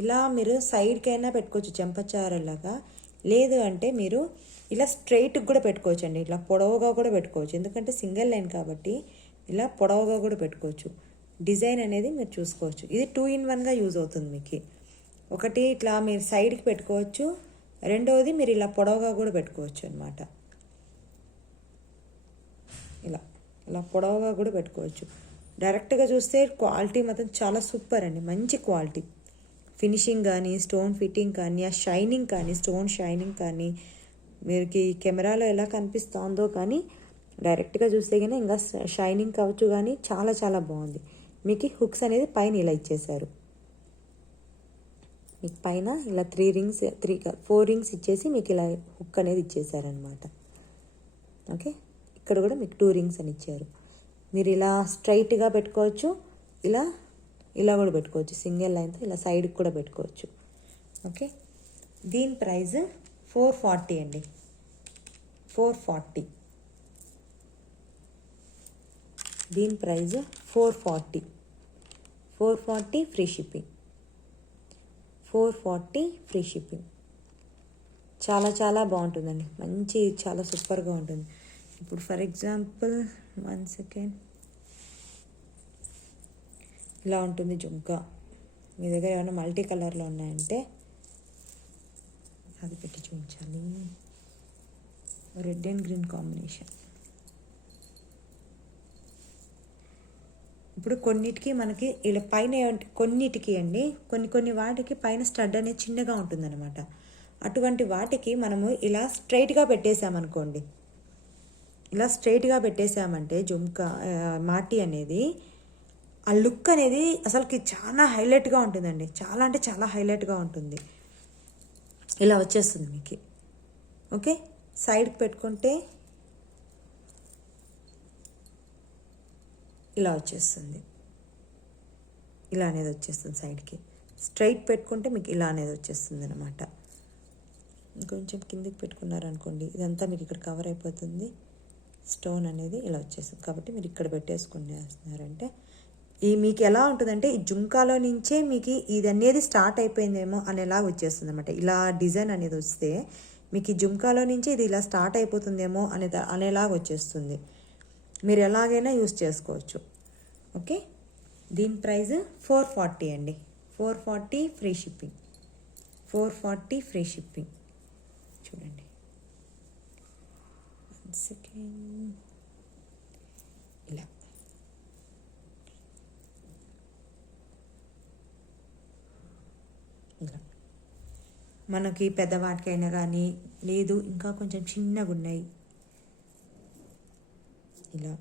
ఇలా మీరు సైడ్కైనా పెట్టుకోవచ్చు చెంపచారలాగా, లేదు అంటే మీరు ఇలా స్ట్రైట్కి కూడా పెట్టుకోవచ్చు అండి. ఇలా పొడవుగా కూడా పెట్టుకోవచ్చు, ఎందుకంటే సింగిల్ లైన్ కాబట్టి ఇలా పొడవుగా కూడా పెట్టుకోవచ్చు. డిజైన్ అనేది మీరు చూసుకోవచ్చు. ఇది 2 in 1గా యూజ్ అవుతుంది మీకు. ఒకటి ఇట్లా మీరు సైడ్కి పెట్టుకోవచ్చు, రెండవది మీరు ఇలా పొడవుగా కూడా పెట్టుకోవచ్చు అనమాట. ఇలా ఇలా పొడవుగా కూడా పెట్టుకోవచ్చు. డైరెక్ట్గా చూస్తే క్వాలిటీ మాత్రం చాలా సూపర్ అండి, మంచి క్వాలిటీ. ఫినిషింగ్ కానీ, స్టోన్ ఫిట్టింగ్ కానీ, ఆ షైనింగ్ కానీ, స్టోన్ షైనింగ్ కానీ మీకు కెమెరాలో ఎలా కనిపిస్తుందో కానీ డైరెక్ట్గా చూస్తే కానీ ఇంకా షైనింగ్ కావచ్చు కానీ చాలా చాలా బాగుంది. మీకు హుక్స్ అనేది పైన ఇలా ఇచ్చేసారు. మీకు పైన ఇలా 4 రింగ్స్ ఇచ్చేసి మీకు ఇలా హుక్ అనేది ఇచ్చేసారనమాట. ఓకే, ఇక్కడ కూడా మీకు 2 రింగ్స్ అని ఇచ్చారు. మీరు ఇలా స్ట్రైట్గా పెట్టుకోవచ్చు, ఇలా ఇలా కూడా పెట్టుకోవచ్చు. సింగిల్ లైన్తో ఇలా సైడ్కి కూడా పెట్టుకోవచ్చు. ఓకే, దీని ప్రైస్ 440 అండి. 440. దీని price 440. 440 free shipping. 440 free shipping. చాలా చాలా బాగుంటుందండి, మంచి చాలా సూపర్గా ఉంటుంది. ఇప్పుడు ఫర్ ఎగ్జాంపుల్ 1 సెకండ్, ఇలా ఉంటుంది జుంకా. మీ దగ్గర ఏమైనా మల్టీ కలర్లో ఉన్నాయంటే అది పెట్టి చూపించాలి. Red and green combination. ఇప్పుడు కొన్నిటికి మనకి ఇలా పైన కొన్నిటికి అండి కొన్ని వాటికి పైన స్టడ్ అనేది చిన్నగా ఉంటుందన్నమాట. అటువంటి వాటికి మనము ఇలా స్ట్రైట్గా పెట్టేసామనుకోండి, ఇలా స్ట్రైట్గా పెట్టేసామంటే జుంకా మాటి అనేది ఆ లుక్ అనేది అసలుకి చాలా హైలైట్గా ఉంటుందండి. చాలా అంటే చాలా హైలైట్గా ఉంటుంది. ఇలా వచ్చేస్తుంది మీకు. ఓకే, సైడ్కి పెట్టుకుంటే ఇలా వచ్చేస్తుంది. ఇలా అనేది వచ్చేస్తుంది సైడ్కి. స్ట్రైట్ పెట్టుకుంటే మీకు ఇలా అనేది వచ్చేస్తుంది అనమాట. ఇంకొంచెం కిందికి పెట్టుకున్నారనుకోండి ఇదంతా మీకు ఇక్కడ కవర్ అయిపోతుంది. స్టోన్ అనేది ఇలా వచ్చేస్తుంది. కాబట్టి మీరు ఇక్కడ పెట్టేసుకునేస్తున్నారంటే ఈ మీకు ఎలా ఉంటుందంటే ఈ జుంకాలో నుంచే మీకు ఇది అనేది స్టార్ట్ అయిపోయిందేమో అనేలా వచ్చేస్తుంది అనమాట. ఇలా డిజైన్ అనేది వస్తే మీకు ఈ జుంకాలో నుంచి ఇది ఇలా స్టార్ట్ అయిపోతుందేమో అనేలాగా వచ్చేస్తుంది. మీరు ఎలాగైనా యూస్ చేసుకోవచ్చు. ఓకే, దీని ప్రైస్ 440 అండి. 440 ఫ్రీ షిప్పింగ్. 440 free shipping. చూడండి, 1 సెకండ్. ఇలా ఇలా మనకి పెద్దవాటికైనా కానీ లేదు ఇంకా కొంచెం చిన్నగా ఉన్నాయి ఇలా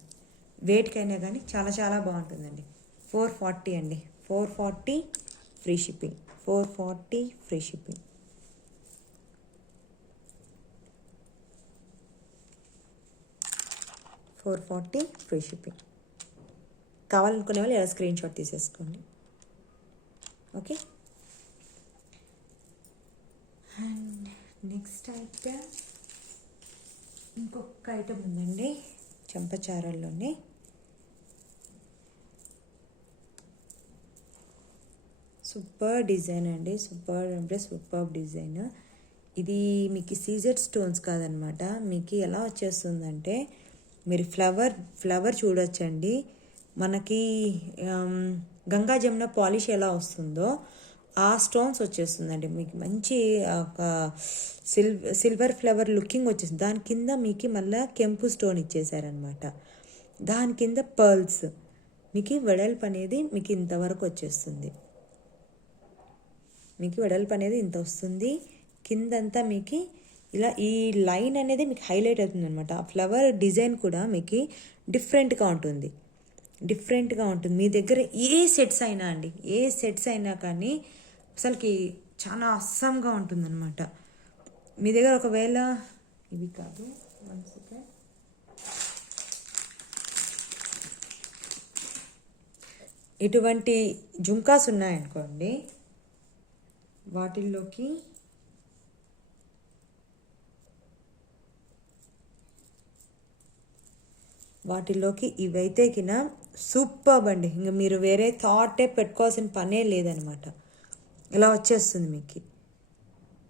వెయిట్కైనా కానీ చాలా చాలా బాగుంటుందండి. 440 అండి. 440 free shipping. 440 free shipping. $440 free shipping. కావాలనుకునే వాళ్ళు ఎలా స్క్రీన్ షాట్ తీసేసుకోండి. ఓకే, అండ్ నెక్స్ట్ ఐటమ్ ఇంకొక ఐటమ్ ఉందండి చెంపచారాల్లోనే. సూపర్ డిజైన్ అండి. సూపర్ అంటే సూపర్ డిజైన్. ఇది మీకు సీజెడ్ స్టోన్స్ కాదనమాట. మీకు ఎలా వచ్చేస్తుందంటే మీరు ఫ్లవర్ చూడొచ్చండి. మనకి గంగా జమున పాలిష్ ఎలా వస్తుందో ఆ స్టోన్స్ వచ్చేస్తుందండి. మీకు మంచి ఒక సిల్వర్ ఫ్లవర్ లుకింగ్ వచ్చేస్తుంది. దాని కింద మీకు మళ్ళీ కెంపు స్టోన్ ఇచ్చేసారనమాట. దాని కింద పర్ల్స్. మీకు వెడల్పు అనేది మీకు ఇంతవరకు వచ్చేస్తుంది. మీకు వెడల్పు అనేది ఇంత వస్తుంది. కిందంతా మీకు ఇలా ఈ లైన్ అనేది మీకు హైలైట్ అవుతుంది అనమాట. ఆ ఫ్లవర్ డిజైన్ కూడా మీకు డిఫరెంట్గా ఉంటుంది. మీ దగ్గర ఏ సెట్స్ అయినా అండి, ఏ సెట్స్ అయినా కానీ అసలుకి చాలా అస్సంగా ఉంటుందన్నమాట. మీ దగ్గర ఒకవేళ ఇవి కాదు, 1 సెకండ్, ఇటువంటి జుంకాస్ ఉన్నాయనుకోండి, వాటిల్లోకి ఇవైతే కిన సూపర్ అండి. ఇంకా మీరు వేరే థాటే పెట్టుకోవాల్సిన పనే లేదనమాట. ఇలా వచ్చేస్తుంది మీకు.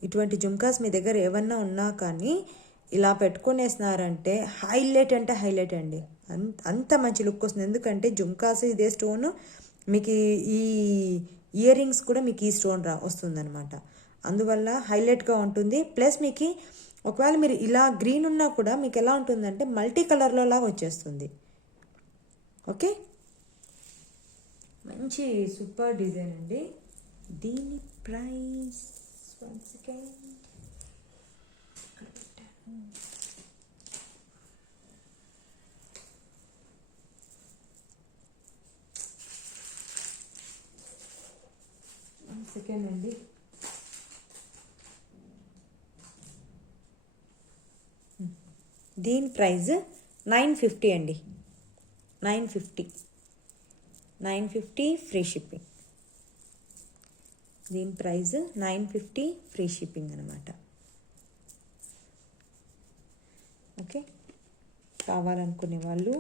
ఇటువంటి జుంకాస్ మీ దగ్గర ఏమన్నా ఉన్నా కానీ ఇలా పెట్టుకునేసినారంటే హైలైట్ అంటే హైలైట్ అండి. అంత మంచి లుక్ వస్తుంది. ఎందుకంటే జుంకాస్ ఇదే స్టోన్, మీకు ఈ ఇయర్ రింగ్స్ కూడా మీకు ఈ స్టోన్ వస్తుందన్నమాట. అందువల్ల హైలైట్గా ఉంటుంది. ప్లస్ మీకు ఒకవేళ మీరు ఇలా గ్రీన్ ఉన్నా కూడా మీకు ఎలా ఉంటుందంటే మల్టీ కలర్లో లాగా వచ్చేస్తుంది. ఓకే, మంచి సూపర్ డిజైన్ అండి. దీని ప్రైస్ 1 సెకండ్, అండి. దీని ప్రైస్ 950 అండి. 950 ఫ్రీ షిప్పింగ్. దీని ప్రైస్ 950 ఫ్రీ షిప్పింగ్ అనమాట. ఓకే, కావాలనుకునే వాళ్ళు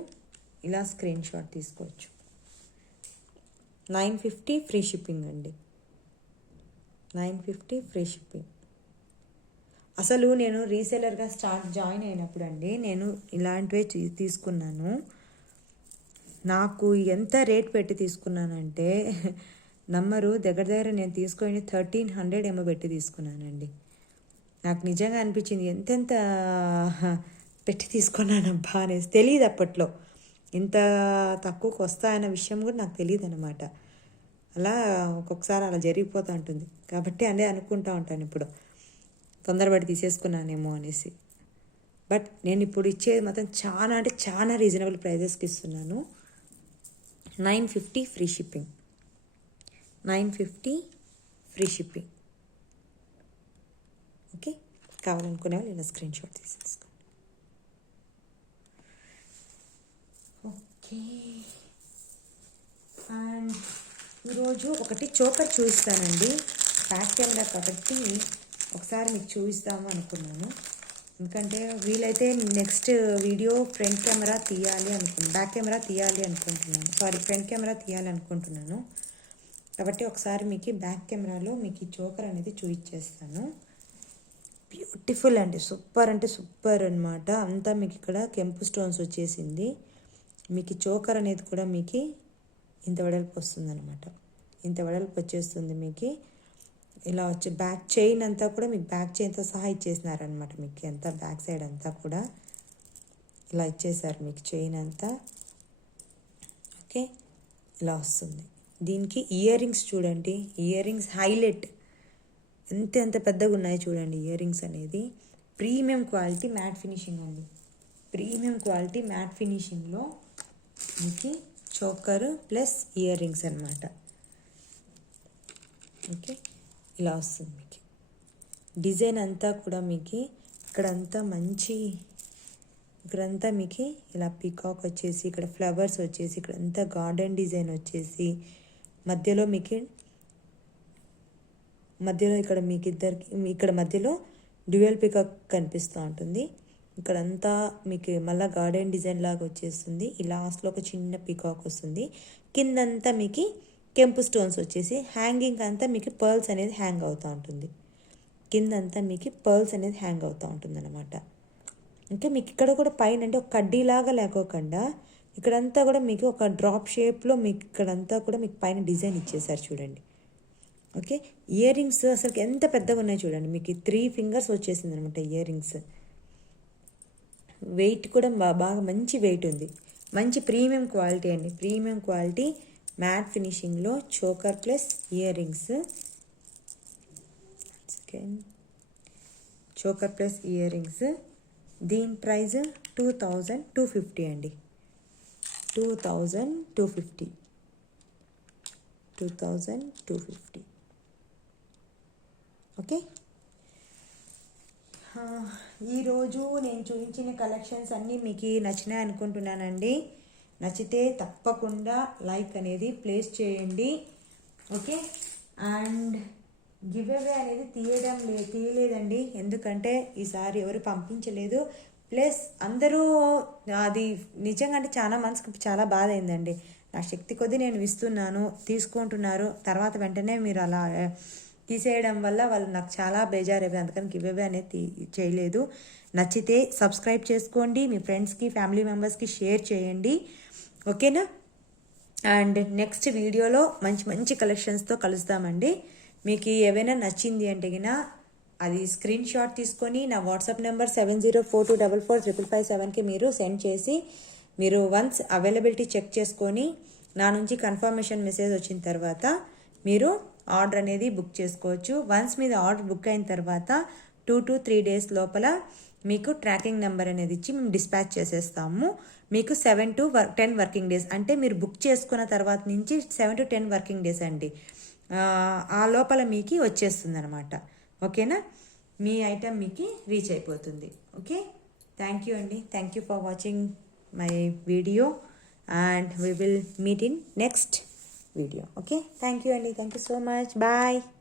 ఇలా స్క్రీన్ షాట్ తీసుకోవచ్చు. 950 ఫ్రీ షిప్పింగ్ అండి. 950 ఫ్రీ షిప్పింగ్. అసలు నేను రీసెలర్గా జాయిన్ అయినప్పుడు అండి నేను ఇలాంటివే తీసుకున్నాను. నాకు ఎంత రేట్ పెట్టి తీసుకున్నానంటే నమ్మరు, దగ్గర దగ్గర నేను తీసుకొని 1300 ఏమో పెట్టి తీసుకున్నానండి. నాకు నిజంగా అనిపించింది ఎంతెంత పెట్టి తీసుకున్నానబ్బా అనేసి. తెలియదు అప్పట్లో ఇంత తక్కువకు వస్తాయన్న విషయం కూడా నాకు తెలియదు అనమాట. అలా ఒక్కొక్కసారి అలా జరిగిపోతూ ఉంటుంది. కాబట్టి అదే అనుకుంటూ ఉంటాను ఇప్పుడు, తొందరపడి తీసేసుకున్నానేమో అనేసి. బట్ నేను ఇప్పుడు ఇచ్చేది మాత్రం చాలా అంటే చాలా రీజనబుల్ ప్రైజెస్కి ఇస్తున్నాను. 950 free shipping. 950 free shipping. Okay, కావాలనుకునే వాళ్ళు ఇలా స్క్రీన్ షాట్ తీసేసుకోండి. ఓకే, అండ్ ఈరోజు ఒకటి చోకర్ చూపిస్తానండి. బ్యాక్ కెమెరా కాబట్టి ఒకసారి మీకు చూపిస్తాము అనుకున్నాను. ఎందుకంటే వీలైతే నెక్స్ట్ వీడియో ఫ్రంట్ కెమెరా తీయాలి అనుకుంటున్నాను, బ్యాక్ కెమెరా తీయాలి అనుకుంటున్నాను, ఫ్రంట్ కెమెరా తీయాలి అనుకుంటున్నాను. కాబట్టి ఒకసారి మీకు బ్యాక్ కెమెరాలో మీకు ఈ చోకర్ అనేది చూపించేస్తాను. బ్యూటిఫుల్ అండి, సూపర్ అంటే సూపర్ అనమాట. అంతా మీకు ఇక్కడ కెంపు స్టోన్స్ వచ్చేసింది. మీకు చోకర్ అనేది కూడా మీకు ఇంత వెడల్పు వస్తుంది అనమాట. ఇంత వెడల్పు వచ్చేస్తుంది మీకు. ఇలా వచ్చి బ్యాక్ చైన్ అంతా కూడా మీకు బ్యాక్ చైన్తో సహా ఇచ్చేసినారనమాట. మీకు అంతా బ్యాక్ సైడ్ అంతా కూడా ఇలా ఇచ్చేసారు మీకు చైన్ అంతా. ఓకే, ఇలా వస్తుంది. దీనికి ఇయర్ రింగ్స్ చూడండి, ఇయర్ రింగ్స్ హైలైట్ ఎంత పెద్దగా ఉన్నాయి చూడండి. ఇయర్ రింగ్స్ అనేది ప్రీమియం క్వాలిటీ మ్యాట్ ఫినిషింగ్ అండి. ప్రీమియం క్వాలిటీ మ్యాట్ ఫినిషింగ్లో మీకు చోకర్ ప్లస్ ఇయర్ రింగ్స్ అనమాట. ఓకే, ఇలా వస్తుంది మీకు డిజైన్ అంతా కూడా. మీకు ఇక్కడంతా మంచి, ఇక్కడంతా మీకు ఇలా పీకాక్ వచ్చేసి, ఇక్కడ ఫ్లవర్స్ వచ్చేసి, ఇక్కడంతా గార్డెన్ డిజైన్ వచ్చేసి, మధ్యలో మీకు ఇక్కడ మీకు ఇక్కడ మధ్యలో డ్యూయల్ పీకాక్ కనిపిస్తూ ఉంటుంది. ఇక్కడంతా మీకు మళ్ళీ గార్డెన్ డిజైన్ లాగా వచ్చేస్తుంది. ఈ లాస్ట్లో ఒక చిన్న పీకాక్ వస్తుంది. కిందంతా మీకు కెంపు స్టోన్స్ వచ్చేసి హ్యాంగింగ్ అంతా మీకు పర్ల్స్ అనేది హ్యాంగ్ అవుతూ ఉంటుంది. కిందంతా మీకు పర్ల్స్ అనేది హ్యాంగ్ అవుతూ ఉంటుంది అనమాట. ఇంకా మీకు ఇక్కడ కూడా పైన అంటే ఒక కడ్డీలాగా లేకోకుండా ఇక్కడంతా కూడా మీకు ఒక డ్రాప్ షేప్లో మీకు ఇక్కడంతా కూడా మీకు పైన డిజైన్ ఇచ్చేసారు చూడండి. ఓకే, ఇయర్ రింగ్స్ అసలు ఎంత పెద్దగా ఉన్నాయి చూడండి. మీకు 3 ఫింగర్స్ వచ్చేసింది అనమాట ఇయర్ రింగ్స్. వెయిట్ కూడా బాగా మంచి వెయిట్ ఉంది. మంచి ప్రీమియం క్వాలిటీ అండి. ప్రీమియం క్వాలిటీ మ్యాట్ ఫినిషింగ్లో choker plus earrings. Choker plus earrings. దీని ప్రైస్ 2250 అండి. 2250. ఓకే, ఈరోజు నేను చూపించిన కలెక్షన్స్ అన్నీ మీకు నచ్చినాయి అనుకుంటున్నానండి. నచ్చితే తప్పకుండా లైక్ అనేది ప్లేస్ చేయండి. ఓకే, అండ్ గివ్ అవే అనేది తీయలేదండి, ఎందుకంటే ఈసారి ఎవరు పంపించలేదు. ప్లస్ అందరూ అది నిజంగా అంటే చాలా మనసుకు చాలా బాధ అయిందండి. నా శక్తి కొద్దీ నేను ఇస్తున్నాను, తీసుకుంటున్నారు, తర్వాత వెంటనే మీరు అలా తీసేయడం వల్ల వాళ్ళు నాకు చాలా బేజారైపోయింది. అందుకని గివ్ అవే అనేది చేయలేదు. నచ్చితే సబ్స్క్రైబ్ చేసుకోండి, మీ ఫ్రెండ్స్కి ఫ్యామిలీ మెంబర్స్కి షేర్ చేయండి. ఓకేనా? అండ్ నెక్స్ట్ వీడియోలో మంచి కలెక్షన్స్తో కలుస్తామండి. మీకు ఏవైనా నచ్చింది అంటే గిన అది స్క్రీన్ షాట్ తీసుకొని నా వాట్సాప్ నెంబర్ 7042445557కి మీరు సెండ్ చేసి మీరు వన్స్ అవైలబిలిటీ చెక్ చేసుకొని నా నుంచి కన్ఫర్మేషన్ మెసేజ్ వచ్చిన తర్వాత మీరు ఆర్డర్ అనేది బుక్ చేసుకోవచ్చు. వన్స్ మీద ఆర్డర్ బుక్ అయిన తర్వాత 2 to 3 డేస్ లోపల మీకు ట్రాకింగ్ నెంబర్ అనేది ఇచ్చి మేము డిస్పాచ్ చేసేస్తాము. మీకు 7 to 10 వర్కింగ్ డేస్ అంటే మీరు బుక్ చేసుకున్న తర్వాత నుంచి 7 to 10 వర్కింగ్ డేస్ అండి. ఆ లోపల మీకు వచ్చేస్తుంది అనమాట. ఓకేనా? మీ ఐటమ్ మీకు రీచ్ అయిపోతుంది. ఓకే, థ్యాంక్ యూ అండి. Thank you for watching my video and we will meet in next video. Okay, thank you అండి. Thank you so much. Bye.